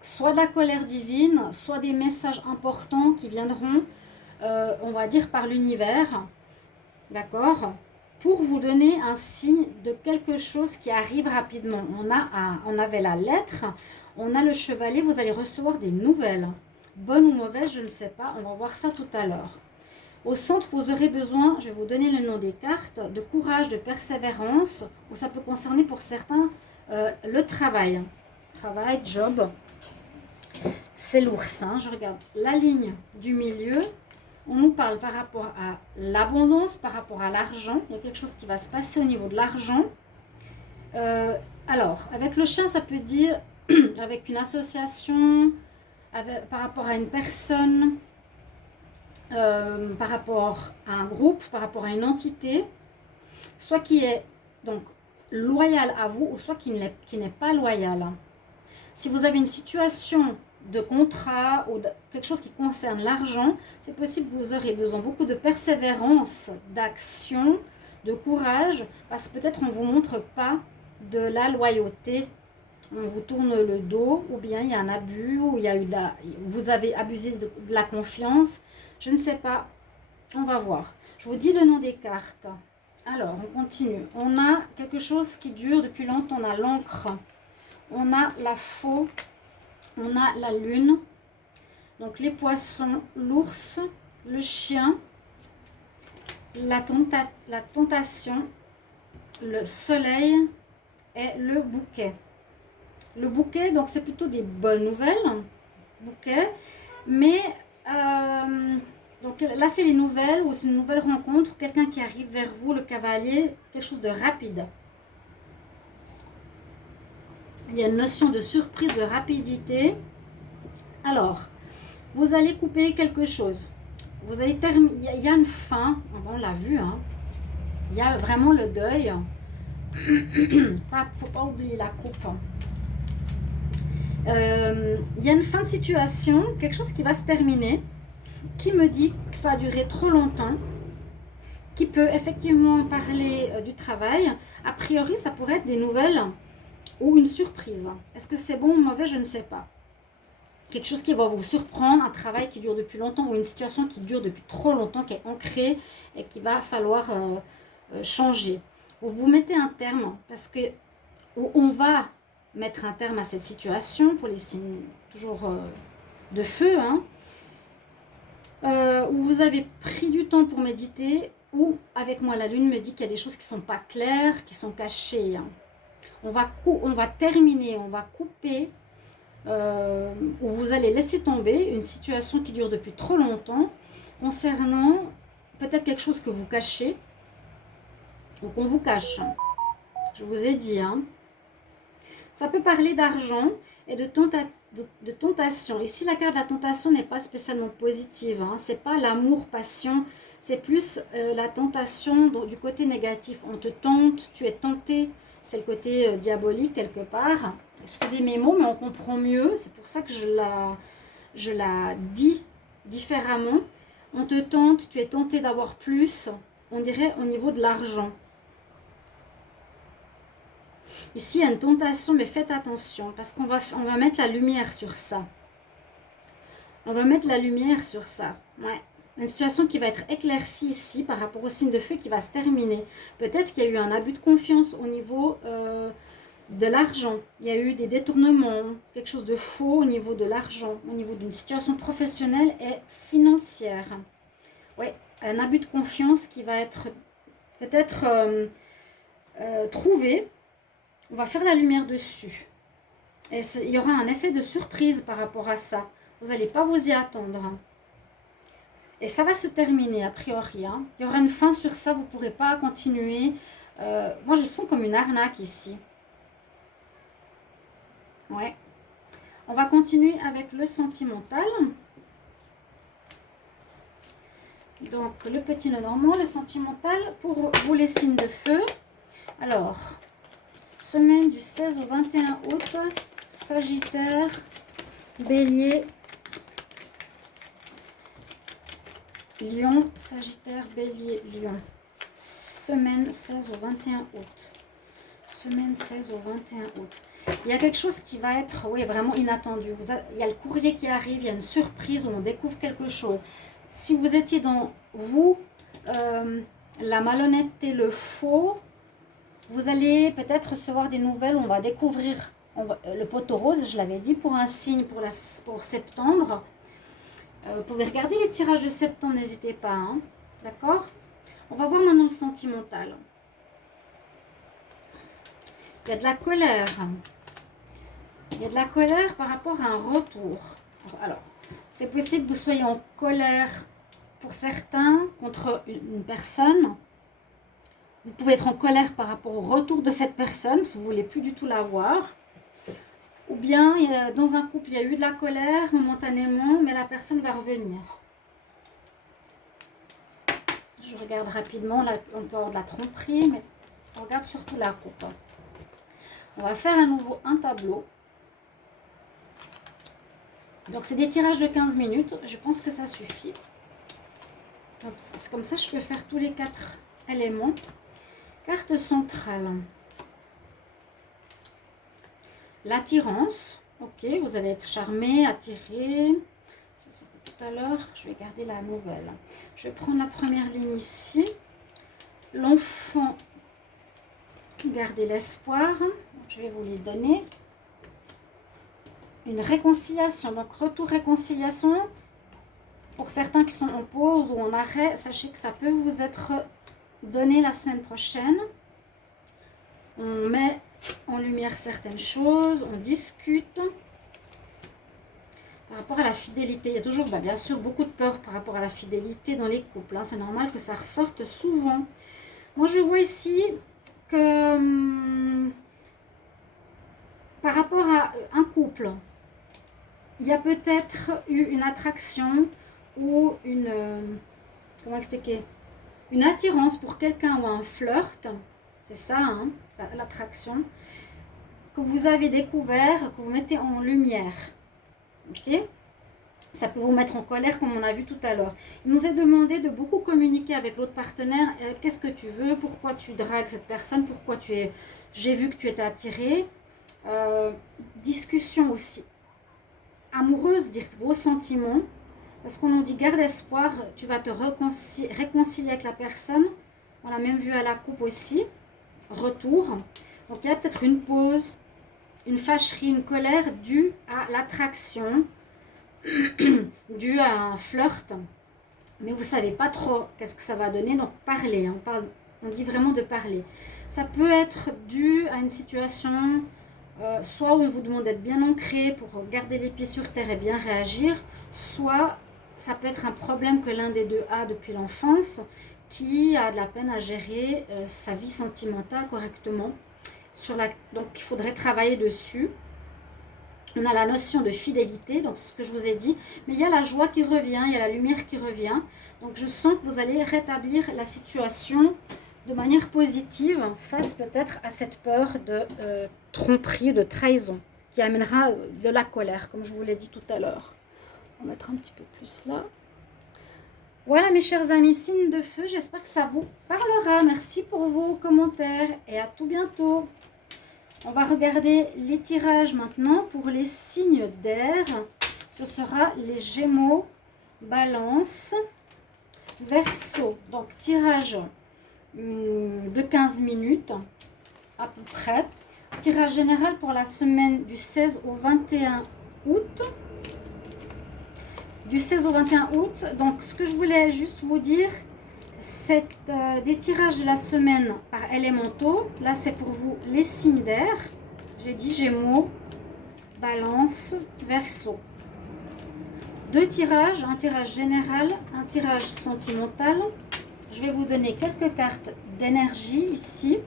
soit de la colère divine, soit des messages importants qui viendront, on va dire, par l'univers. D'accord ? pour vous donner un signe de quelque chose qui arrive rapidement. On avait la lettre, on a le chevalier, vous allez recevoir des nouvelles. Bonnes ou mauvaises, je ne sais pas, on va voir ça tout à l'heure. Au centre, vous aurez besoin, je vais vous donner le nom des cartes, de courage, de persévérance, ou ça peut concerner pour certains le travail. Travail, job, c'est l'ours, hein, je regarde la ligne du milieu. On nous parle par rapport à l'abondance, par rapport à l'argent. Il y a quelque chose qui va se passer au niveau de l'argent. Alors, avec le chien, ça peut dire avec une association, par rapport à une personne, par rapport à un groupe, par rapport à une entité, soit qui est donc loyal à vous, ou soit qui n'est pas loyal. Si vous avez une situation de contrat ou de quelque chose qui concerne l'argent, c'est possible que vous aurez besoin beaucoup de persévérance, d'action, de courage, parce que peut-être on ne vous montre pas de la loyauté, on vous tourne le dos, ou bien il y a un abus, ou il y a eu vous avez abusé de la confiance, je ne sais pas, on va voir. Je vous dis le nom des cartes. Alors, on continue. On a quelque chose qui dure depuis longtemps, on a l'encre, on a la faux, on a la lune, donc les poissons, l'ours, le chien, la tentation, le soleil et le bouquet. Le bouquet, donc c'est plutôt des bonnes nouvelles, bouquet, mais donc là c'est les nouvelles, ou c'est une nouvelle rencontre, quelqu'un qui arrive vers vous, le cavalier, quelque chose de rapide. Il y a une notion de surprise, de rapidité. Alors, vous allez couper quelque chose. Vous allez terminer. Il y a une fin. On l'a vu. Hein. Il y a vraiment le deuil. Il ne faut pas oublier la coupe. Il y a une fin de situation. Quelque chose qui va se terminer. Qui me dit que ça a duré trop longtemps. Qui peut effectivement parler du travail. A priori, ça pourrait être des nouvelles ou une surprise. Est-ce que c'est bon ou mauvais? Je ne sais pas. Quelque chose qui va vous surprendre, un travail qui dure depuis longtemps ou une situation qui dure depuis trop longtemps, qui est ancrée et qui va falloir changer. Vous mettez un terme parce que on va mettre un terme à cette situation pour les signes toujours de feu, hein, où vous avez pris du temps pour méditer, ou avec moi la lune me dit qu'il y a des choses qui ne sont pas claires, qui sont cachées. Hein. On va terminer, on va couper, où vous allez laisser tomber une situation qui dure depuis trop longtemps, concernant peut-être quelque chose que vous cachez, ou qu'on vous cache. Je vous ai dit, hein. Ça peut parler d'argent et de tentation. Ici, la carte de la tentation n'est pas spécialement positive. Hein. Ce n'est pas l'amour, passion. C'est plus la tentation du côté négatif. On te tente, tu es tenté. C'est le côté diabolique quelque part. Excusez mes mots, mais on comprend mieux. C'est pour ça que je la dis différemment. On te tente, tu es tenté d'avoir plus. On dirait au niveau de l'argent. Ici, il y a une tentation, mais faites attention parce qu'on va mettre la lumière sur ça. On va mettre la lumière sur ça. Ouais. Une situation qui va être éclaircie ici par rapport au signe de feu qui va se terminer. Peut-être qu'il y a eu un abus de confiance au niveau de l'argent. Il y a eu des détournements, quelque chose de faux au niveau de l'argent, au niveau d'une situation professionnelle et financière. Oui, un abus de confiance qui va être peut-être trouvé. On va faire la lumière dessus. Et il y aura un effet de surprise par rapport à ça. Vous n'allez pas vous y attendre. Et ça va se terminer a priori. Hein. Il y aura une fin sur ça, vous ne pourrez pas continuer. Moi, je sens comme une arnaque ici. Ouais. On va continuer avec le sentimental. Donc, le petit nœud normand, le sentimental pour vous les signes de feu. Alors, semaine du 16 au 21 août, Sagittaire, Bélier, Lion, Sagittaire, Bélier, Lion. Semaine 16 au 21 août. Semaine 16 au 21 août. Il y a quelque chose qui va être vraiment inattendu. Il y a le courrier qui arrive, il y a une surprise où on découvre quelque chose. Si vous étiez dans la malhonnêteté, le faux. Vous allez peut-être recevoir des nouvelles, on va découvrir le poteau rose, je l'avais dit, pour un signe pour septembre. Vous pouvez regarder les tirages de septembre, n'hésitez pas, hein, d'accord? On va voir maintenant le sentimental. Il y a de la colère. Il y a de la colère par rapport à un retour. Alors, c'est possible que vous soyez en colère pour certains contre une personne. Vous pouvez être en colère par rapport au retour de cette personne, parce que vous ne voulez plus du tout la voir. Ou bien, dans un couple, il y a eu de la colère momentanément, mais la personne va revenir. Je regarde rapidement, là, on peut avoir de la tromperie, mais on regarde surtout la coupe. On va faire à nouveau un tableau. Donc, c'est des tirages de 15 minutes. Je pense que ça suffit. C'est comme ça, je peux faire tous les 4 éléments. Carte centrale. L'attirance. Ok, vous allez être charmé, attiré. Ça, c'était tout à l'heure. Je vais garder la nouvelle. Je vais prendre la première ligne ici. L'enfant. Gardez l'espoir. Je vais vous les donner. Une réconciliation. Donc, retour réconciliation. Pour certains qui sont en pause ou en arrêt, sachez que ça peut vous être donné la semaine prochaine. On met en lumière certaines choses, on discute. Par rapport à la fidélité, il y a toujours, bien sûr, beaucoup de peur par rapport à la fidélité dans les couples. Hein. C'est normal que ça ressorte souvent. Moi, je vois ici que par rapport à un couple, il y a peut-être eu une attraction ou une... comment expliquer? Une attirance pour quelqu'un ou un flirt. C'est ça, hein, l'attraction. Que vous avez découvert, que vous mettez en lumière. Ok? Ça peut vous mettre en colère comme on a vu tout à l'heure. Il nous est demandé de beaucoup communiquer avec l'autre partenaire. Qu'est-ce que tu veux? Pourquoi tu dragues cette personne? Pourquoi tu es... J'ai vu que tu étais attiré. Discussion aussi amoureuse, dire vos sentiments. Parce qu'on nous dit garde espoir, tu vas te réconcilier avec la personne. On l'a même vu à la coupe aussi. Retour. Donc il y a peut-être une pause, une fâcherie, une colère due à l'attraction, due à un flirt. Mais vous ne savez pas trop qu'est-ce que ça va donner. Donc parlez, hein, on dit vraiment de parler. Ça peut être dû à une situation, soit où on vous demande d'être bien ancré pour garder les pieds sur terre et bien réagir, soit ça peut être un problème que l'un des deux a depuis l'enfance, qui a de la peine à gérer sa vie sentimentale correctement. Donc, il faudrait travailler dessus. On a la notion de fidélité, donc ce que je vous ai dit. Mais il y a la joie qui revient, il y a la lumière qui revient. Donc, je sens que vous allez rétablir la situation de manière positive face peut-être à cette peur de tromperie, de trahison, qui amènera de la colère, comme je vous l'ai dit tout à l'heure. On va mettre un petit peu plus là. Voilà mes chers amis, signe de feu, j'espère que ça vous parlera. Merci pour vos commentaires et à tout bientôt. On va regarder les tirages maintenant pour les signes d'air. Ce sera les Gémeaux, Balance, Verseau. Donc tirage de 15 minutes à peu près. Tirage général pour la semaine du 16 au 21 août. Du 16 au 21 août. Donc, ce que je voulais juste vous dire, c'est des tirages de la semaine par élémentaux. Là, c'est pour vous les signes d'air. J'ai dit Gémeaux, Balance, Verseau. 2 tirages, un tirage général, un tirage sentimental. Je vais vous donner quelques cartes d'énergie ici.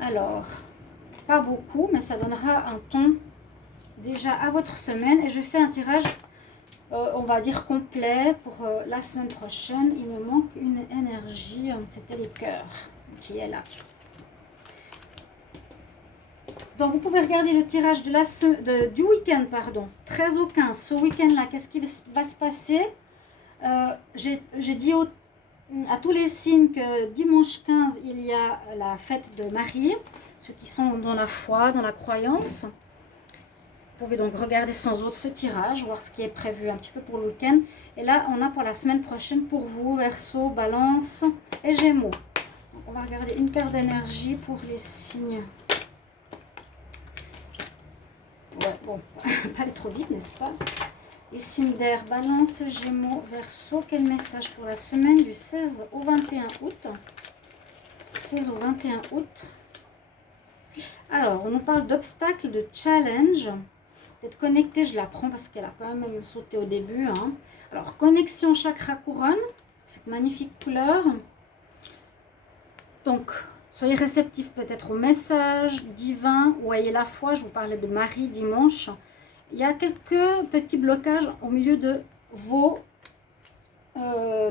Alors, pas beaucoup, mais ça donnera un ton déjà à votre semaine. Et je fais un tirage, on va dire complet pour la semaine prochaine. Il me manque une énergie, c'était les cœurs qui est là. Donc, vous pouvez regarder le tirage du week-end, pardon, 13 au 15. Ce week-end-là, qu'est-ce qui va se passer? J'ai dit à tous les signes que dimanche 15, il y a la fête de Marie, ceux qui sont dans la foi, dans la croyance. pouvez donc regarder sans autre ce tirage, voir ce qui est prévu un petit peu pour le week-end. Et là, on a pour la semaine prochaine pour vous, Verseau, Balance et Gémeaux. Donc, on va regarder une carte d'énergie pour les signes. Ouais, bon, pas aller trop vite, n'est-ce pas? Les signes d'air, Balance, Gémeaux, Verseau. Quel message pour la semaine du 16 au 21 août? 16 au 21 août. Alors, on nous parle d'obstacles, de challenge. D'être connecté, je la prends parce qu'elle a quand même sauté au début. Hein. Alors, connexion chakra couronne. Cette magnifique couleur. Donc, soyez réceptifs peut-être au message divin ou ayez la foi. Je vous parlais de Marie dimanche. Il y a quelques petits blocages au milieu de vos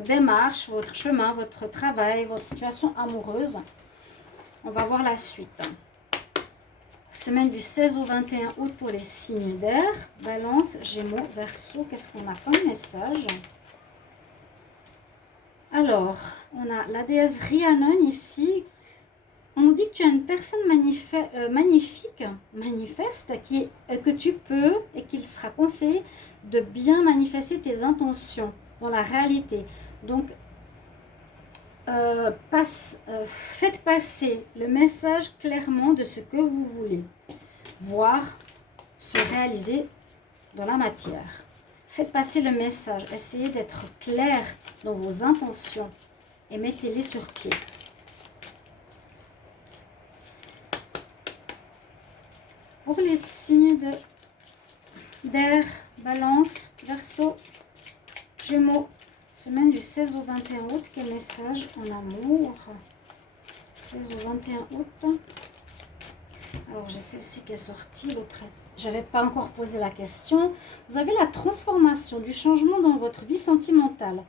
démarches, votre chemin, votre travail, votre situation amoureuse. On va voir la suite. Semaine du 16 au 21 août pour les signes d'air. Balance, Gémeaux, Verseau. Qu'est-ce qu'on a comme message? Alors, on a la déesse Rhiannon ici. On nous dit que tu as une personne magnifique, manifeste, que tu peux et qu'il sera conseillé de bien manifester tes intentions dans la réalité. Donc, faites passer le message clairement de ce que vous voulez voir se réaliser dans la matière. Faites passer le message, essayez d'être clair dans vos intentions et mettez-les sur pied. Pour les signes d'air, Balance, Verseau, Gémeaux, semaine du 16 au 21 août, quel message en amour? 16 au 21 août. Alors, j'ai celle-ci qui est sortie, l'autre, je n'avais pas encore posé la question. Vous avez la transformation, du changement dans votre vie sentimentale.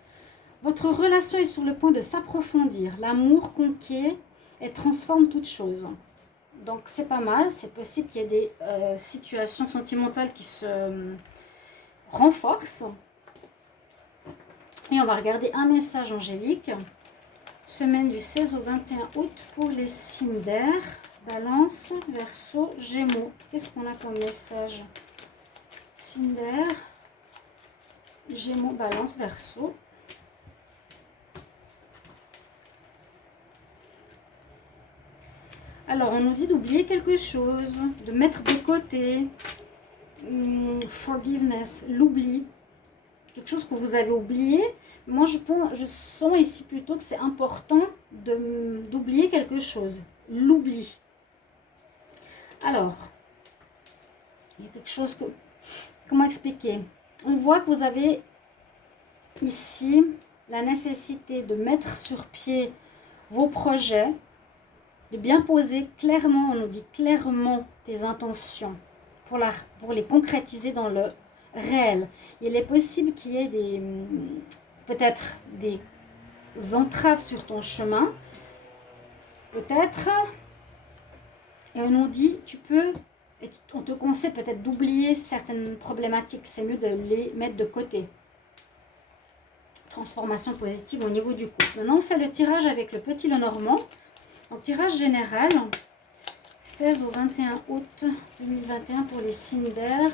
Votre relation est sur le point de s'approfondir. L'amour conquiert et transforme toute chose. Donc, c'est pas mal. C'est possible qu'il y ait des situations sentimentales qui se renforcent. Et on va regarder un message angélique. Semaine du 16 au 21 août pour les signes d'air. Balance, Verseau, Gémeaux. Qu'est-ce qu'on a comme message? Signe d'air, Gémeaux, Balance, Verseau. Alors, on nous dit d'oublier quelque chose, de mettre de côté. Forgiveness, l'oubli. Quelque chose que vous avez oublié. Moi, je sens ici plutôt que c'est important d'oublier quelque chose. L'oubli. Alors, il y a quelque chose que... Comment expliquer? On voit que vous avez ici la nécessité de mettre sur pied vos projets, de bien poser clairement, on nous dit clairement tes intentions pour les concrétiser dans le réel. Il est possible qu'il y ait peut-être des entraves sur ton chemin, peut-être... Et on nous dit, on te conseille peut-être d'oublier certaines problématiques. C'est mieux de les mettre de côté. Transformation positive au niveau du couple. Maintenant, on fait le tirage avec le petit Lenormand. Donc, tirage général, 16 au 21 août 2021 pour les signes d'air.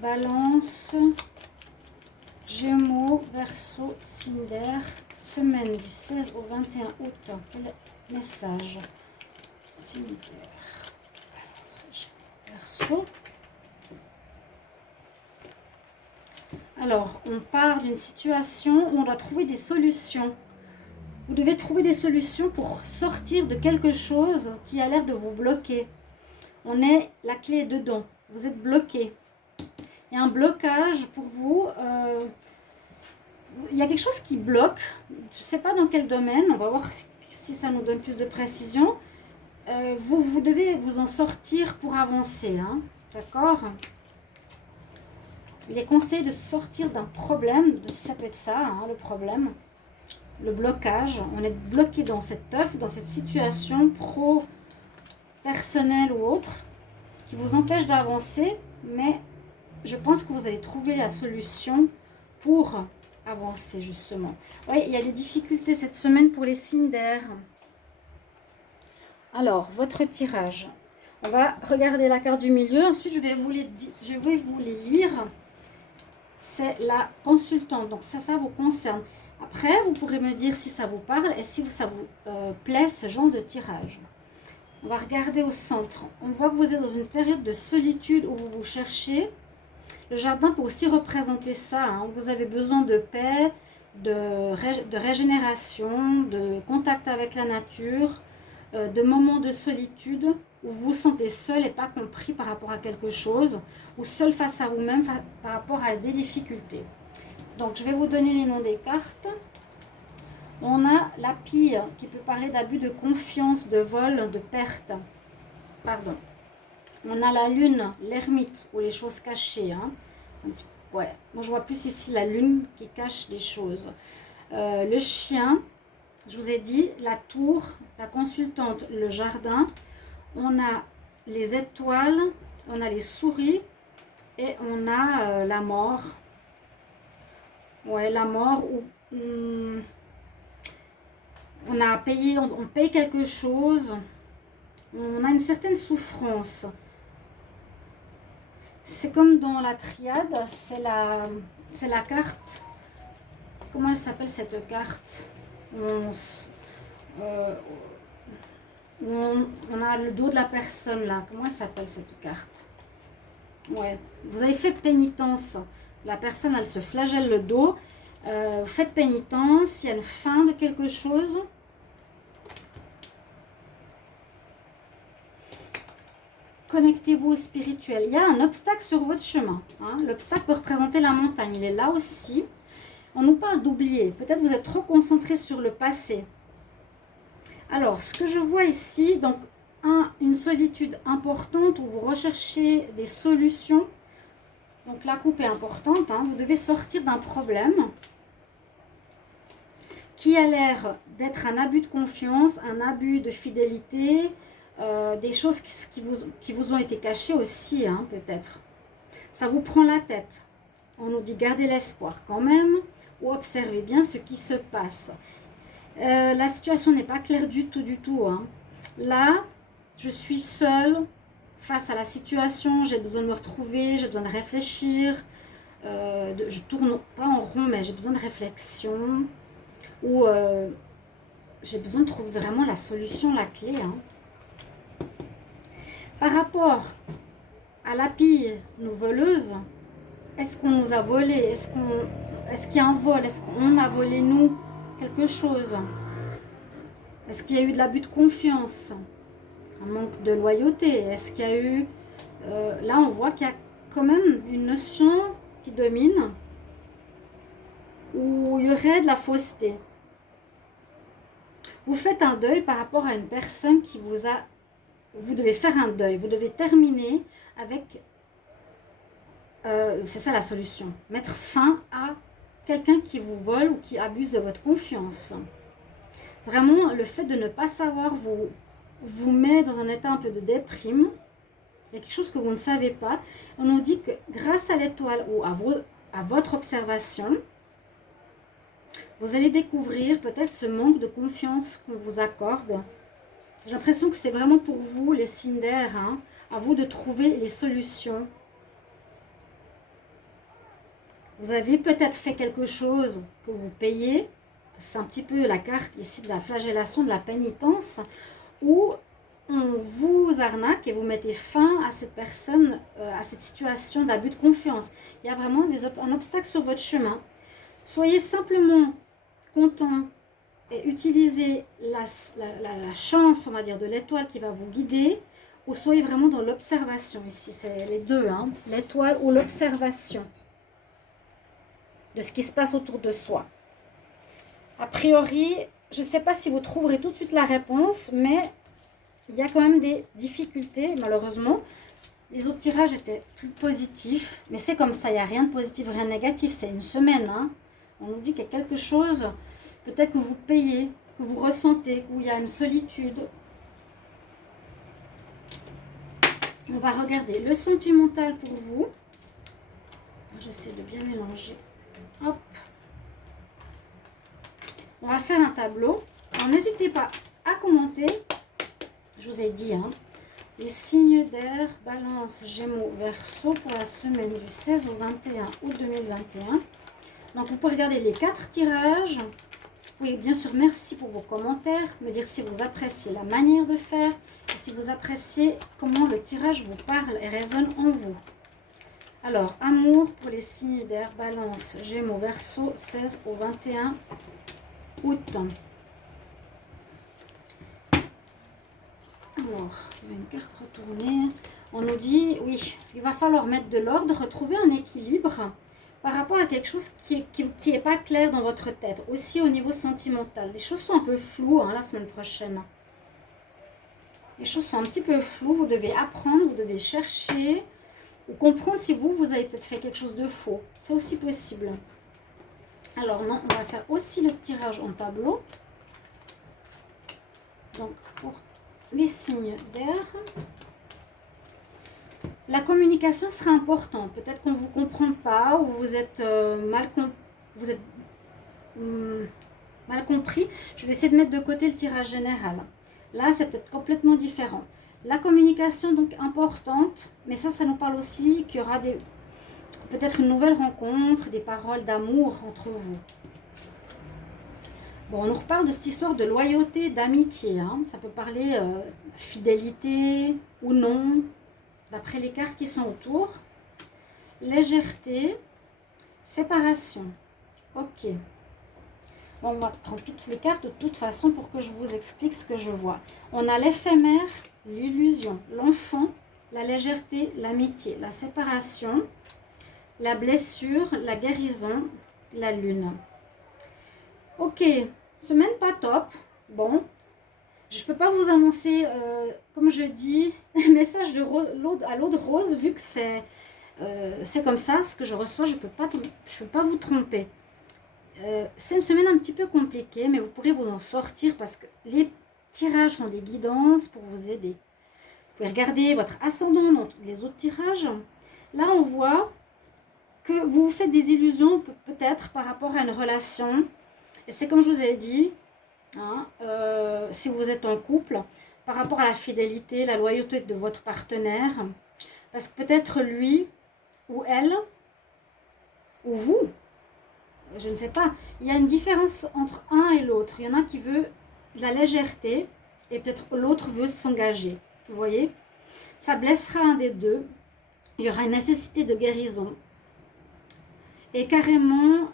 Balance, Gémeaux, Verseau, signe d'air. Semaine du 16 au 21 août. Quel message? Signe d'air, Balance, Verseau. Alors, on part d'une situation où on doit trouver des solutions. Vous devez trouver des solutions pour sortir de quelque chose qui a l'air de vous bloquer. La clé est dedans. Vous êtes bloqué. Il y a un blocage pour vous. Il y a quelque chose qui bloque. Je ne sais pas dans quel domaine. On va voir si ça nous donne plus de précision. Vous devez vous en sortir pour avancer. Hein, d'accord ? Il est conseillé de sortir d'un problème. Ça peut être ça, hein, le problème. Le blocage. On est bloqué dans cette œuf, dans cette situation personnelle ou autre qui vous empêche d'avancer. Mais je pense que vous allez trouver la solution pour avancer justement. Oui, il y a des difficultés cette semaine pour les signes d'air. Alors, votre tirage. On va regarder la carte du milieu. Ensuite, je vais vous les lire. C'est la consultante. Donc, ça vous concerne. Après, vous pourrez me dire si ça vous parle et si ça vous plaît, ce genre de tirage. On va regarder au centre. On voit que vous êtes dans une période de solitude où vous vous cherchez. Le jardin peut aussi représenter ça. Hein. Vous avez besoin de paix, de régénération, de contact avec la nature, de moments de solitude où vous vous sentez seul et pas compris par rapport à quelque chose, ou seul face à vous-même par rapport à des difficultés. Donc, je vais vous donner les noms des cartes. On a la pie qui peut parler d'abus de confiance, de vol, de perte. Pardon. On a la lune, l'ermite, ou les choses cachées. Hein. Ouais. Moi, je vois plus ici la lune qui cache des choses. Le chien, je vous ai dit, la tour, la consultante, le jardin. On a les étoiles, on a les souris et on a la mort. Ouais, la mort où on a payé, on paye quelque chose. On a une certaine souffrance. C'est comme dans la triade, c'est la carte. Comment elle s'appelle cette carte? On a le dos de la personne là. Comment elle s'appelle cette carte? Ouais. Vous avez fait pénitence. La personne, elle se flagelle le dos. Vous faites pénitence. Il y a une fin de quelque chose. Connectez-vous au spirituel. Il y a un obstacle sur votre chemin. Hein. L'obstacle peut représenter la montagne. Il est là aussi. On nous parle d'oublier. Peut-être vous êtes trop concentré sur le passé. Alors, ce que je vois ici, donc, une solitude importante où vous recherchez des solutions. Donc, la coupe est importante. Hein. Vous devez sortir d'un problème qui a l'air d'être un abus de confiance, un abus de fidélité, des choses qui vous ont été cachées aussi, hein, peut-être. Ça vous prend la tête. On nous dit gardez l'espoir quand même, ou observez bien ce qui se passe. La situation n'est pas claire du tout. Hein. Là, je suis seule face à la situation, j'ai besoin de me retrouver, j'ai besoin de réfléchir. Je tourne pas en rond, mais j'ai besoin de réflexion. Ou j'ai besoin de trouver vraiment la solution, la clé. Hein. Par rapport à la pie, nos voleuses, est-ce qu'on nous a volé? Est-ce qu'il y a un vol? Est-ce qu'on a volé nous quelque chose? Est-ce qu'il y a eu de l'abus de confiance? Un manque de loyauté? Est-ce qu'il y a eu... là, on voit qu'il y a quand même une notion qui domine où il y aurait de la fausseté. Vous faites un deuil par rapport à une personne qui vous a... Vous devez faire un deuil. Vous devez terminer avec... c'est ça la solution. Mettre fin à quelqu'un qui vous vole ou qui abuse de votre confiance. Vraiment, le fait de ne pas savoir vous met dans un état un peu de déprime. Il y a quelque chose que vous ne savez pas. On nous dit que grâce à l'étoile ou à votre observation, vous allez découvrir peut-être ce manque de confiance qu'on vous accorde. J'ai l'impression que c'est vraiment pour vous, les signes d'air, hein, à vous de trouver les solutions. Vous avez peut-être fait quelque chose que vous payez. C'est un petit peu la carte ici de la flagellation, de la pénitence, où on vous arnaque et vous mettez fin à cette personne, à cette situation d'abus de confiance. Il y a vraiment un obstacle sur votre chemin. Soyez simplement content et utilisez la chance, on va dire, de l'étoile qui va vous guider, ou soyez vraiment dans l'observation ici. C'est les deux, hein, l'étoile ou l'observation de ce qui se passe autour de soi. A priori, je ne sais pas si vous trouverez tout de suite la réponse, mais il y a quand même des difficultés, malheureusement. Les autres tirages étaient plus positifs, mais c'est comme ça, il n'y a rien de positif, rien de négatif, c'est une semaine. Hein. On nous dit qu'il y a quelque chose, peut-être que vous payez, que vous ressentez, où il y a une solitude. On va regarder le sentimental pour vous. J'essaie de bien mélanger. Hop. On va faire un tableau. Alors, n'hésitez pas à commenter. Je vous ai dit, hein, Les signes d'air, Balance, Gémeaux, Verseau pour la semaine du 16 au 21 août 2021. Donc vous pouvez regarder les 4 tirages. Vous pouvez bien sûr, merci pour vos commentaires, me dire si vous appréciez la manière de faire et si vous appréciez comment le tirage vous parle et résonne en vous. Alors, amour pour les signes d'air, Balance, Gémeaux, Verseau, 16 au 21 août. Alors, il y a une carte retournée. On nous dit, oui, il va falloir mettre de l'ordre, retrouver un équilibre par rapport à quelque chose qui est pas clair dans votre tête. Aussi au niveau sentimental. Les choses sont un peu floues la semaine prochaine. Les choses sont un petit peu floues. Vous devez apprendre, vous devez chercher ou comprendre si vous avez peut-être fait quelque chose de faux. C'est aussi possible. Alors non, on va faire aussi le tirage en tableau. Donc, pour les signes d'air, la communication sera importante. Peut-être qu'on ne vous comprend pas ou vous êtes, mal compris. Je vais essayer de mettre de côté le tirage général. Là, c'est peut-être complètement différent. La communication, donc, importante. Mais ça nous parle aussi qu'il y aura peut-être une nouvelle rencontre, des paroles d'amour entre vous. Bon, on nous reparle de cette histoire de loyauté, d'amitié. Ça peut parler fidélité ou non, d'après les cartes qui sont autour. Légèreté, séparation. Ok. Bon, on va prendre toutes les cartes de toute façon pour que je vous explique ce que je vois. On a l'éphémère, l'illusion, l'enfant, la légèreté, l'amitié, la séparation, la blessure, la guérison, la lune. Ok, semaine pas top. Bon, je ne peux pas vous annoncer, comme je dis, un message à l'eau de rose, vu que c'est comme ça, ce que je reçois, je peux pas vous tromper. C'est une semaine un petit peu compliquée, mais vous pourrez vous en sortir parce que les tirages sont des guidances pour vous aider. Vous pouvez regarder votre ascendant dans les autres tirages. Là, on voit que vous vous faites des illusions peut-être par rapport à une relation. Et c'est comme je vous ai dit, si vous êtes en couple, par rapport à la fidélité, la loyauté de votre partenaire, parce que peut-être lui ou elle, ou vous, je ne sais pas, il y a une différence entre un et l'autre. Il y en a qui veut de la légèreté et peut-être l'autre veut s'engager. Vous voyez, ça blessera un des deux. Il y aura une nécessité de guérison. Et carrément,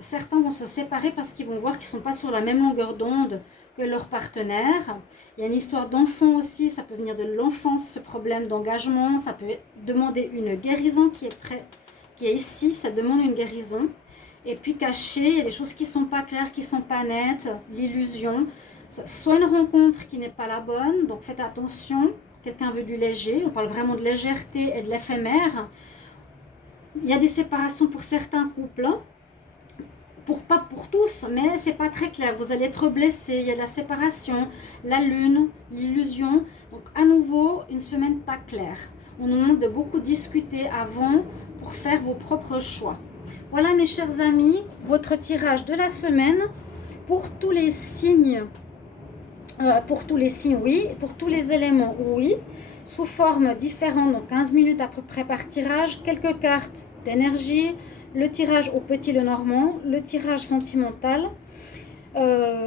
certains vont se séparer parce qu'ils vont voir qu'ils ne sont pas sur la même longueur d'onde que leur partenaire. Il y a une histoire d'enfant aussi, ça peut venir de l'enfance, ce problème d'engagement. Ça peut demander une guérison qui est ici, ça demande une guérison. Et puis caché, il y a des choses qui ne sont pas claires, qui ne sont pas nettes, l'illusion. Soit une rencontre qui n'est pas la bonne, donc faites attention. Quelqu'un veut du léger, on parle vraiment de légèreté et de l'éphémère. Il y a des séparations pour certains couples, pas pour tous, mais c'est pas très clair. Vous allez être blessés, il y a la séparation, la lune, l'illusion. Donc à nouveau, une semaine pas claire. On nous demande de beaucoup discuter avant pour faire vos propres choix. Voilà mes chers amis, votre tirage de la semaine pour tous les signes. Oui, pour tous les éléments, oui, sous forme différente, donc 15 minutes à peu près par tirage, quelques cartes d'énergie, le tirage au petit le normand, le tirage sentimental.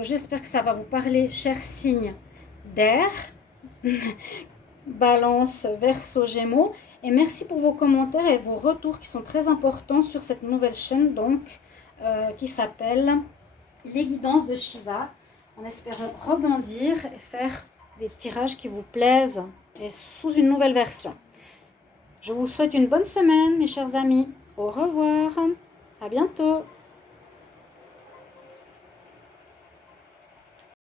J'espère que ça va vous parler, chers signes d'air, Balance, Verseau, Gémeaux, et merci pour vos commentaires et vos retours qui sont très importants sur cette nouvelle chaîne donc qui s'appelle Les Guidances de Shiva. En espérant rebondir et faire des tirages qui vous plaisent et sous une nouvelle version. Je vous souhaite une bonne semaine, mes chers amis. Au revoir. À bientôt.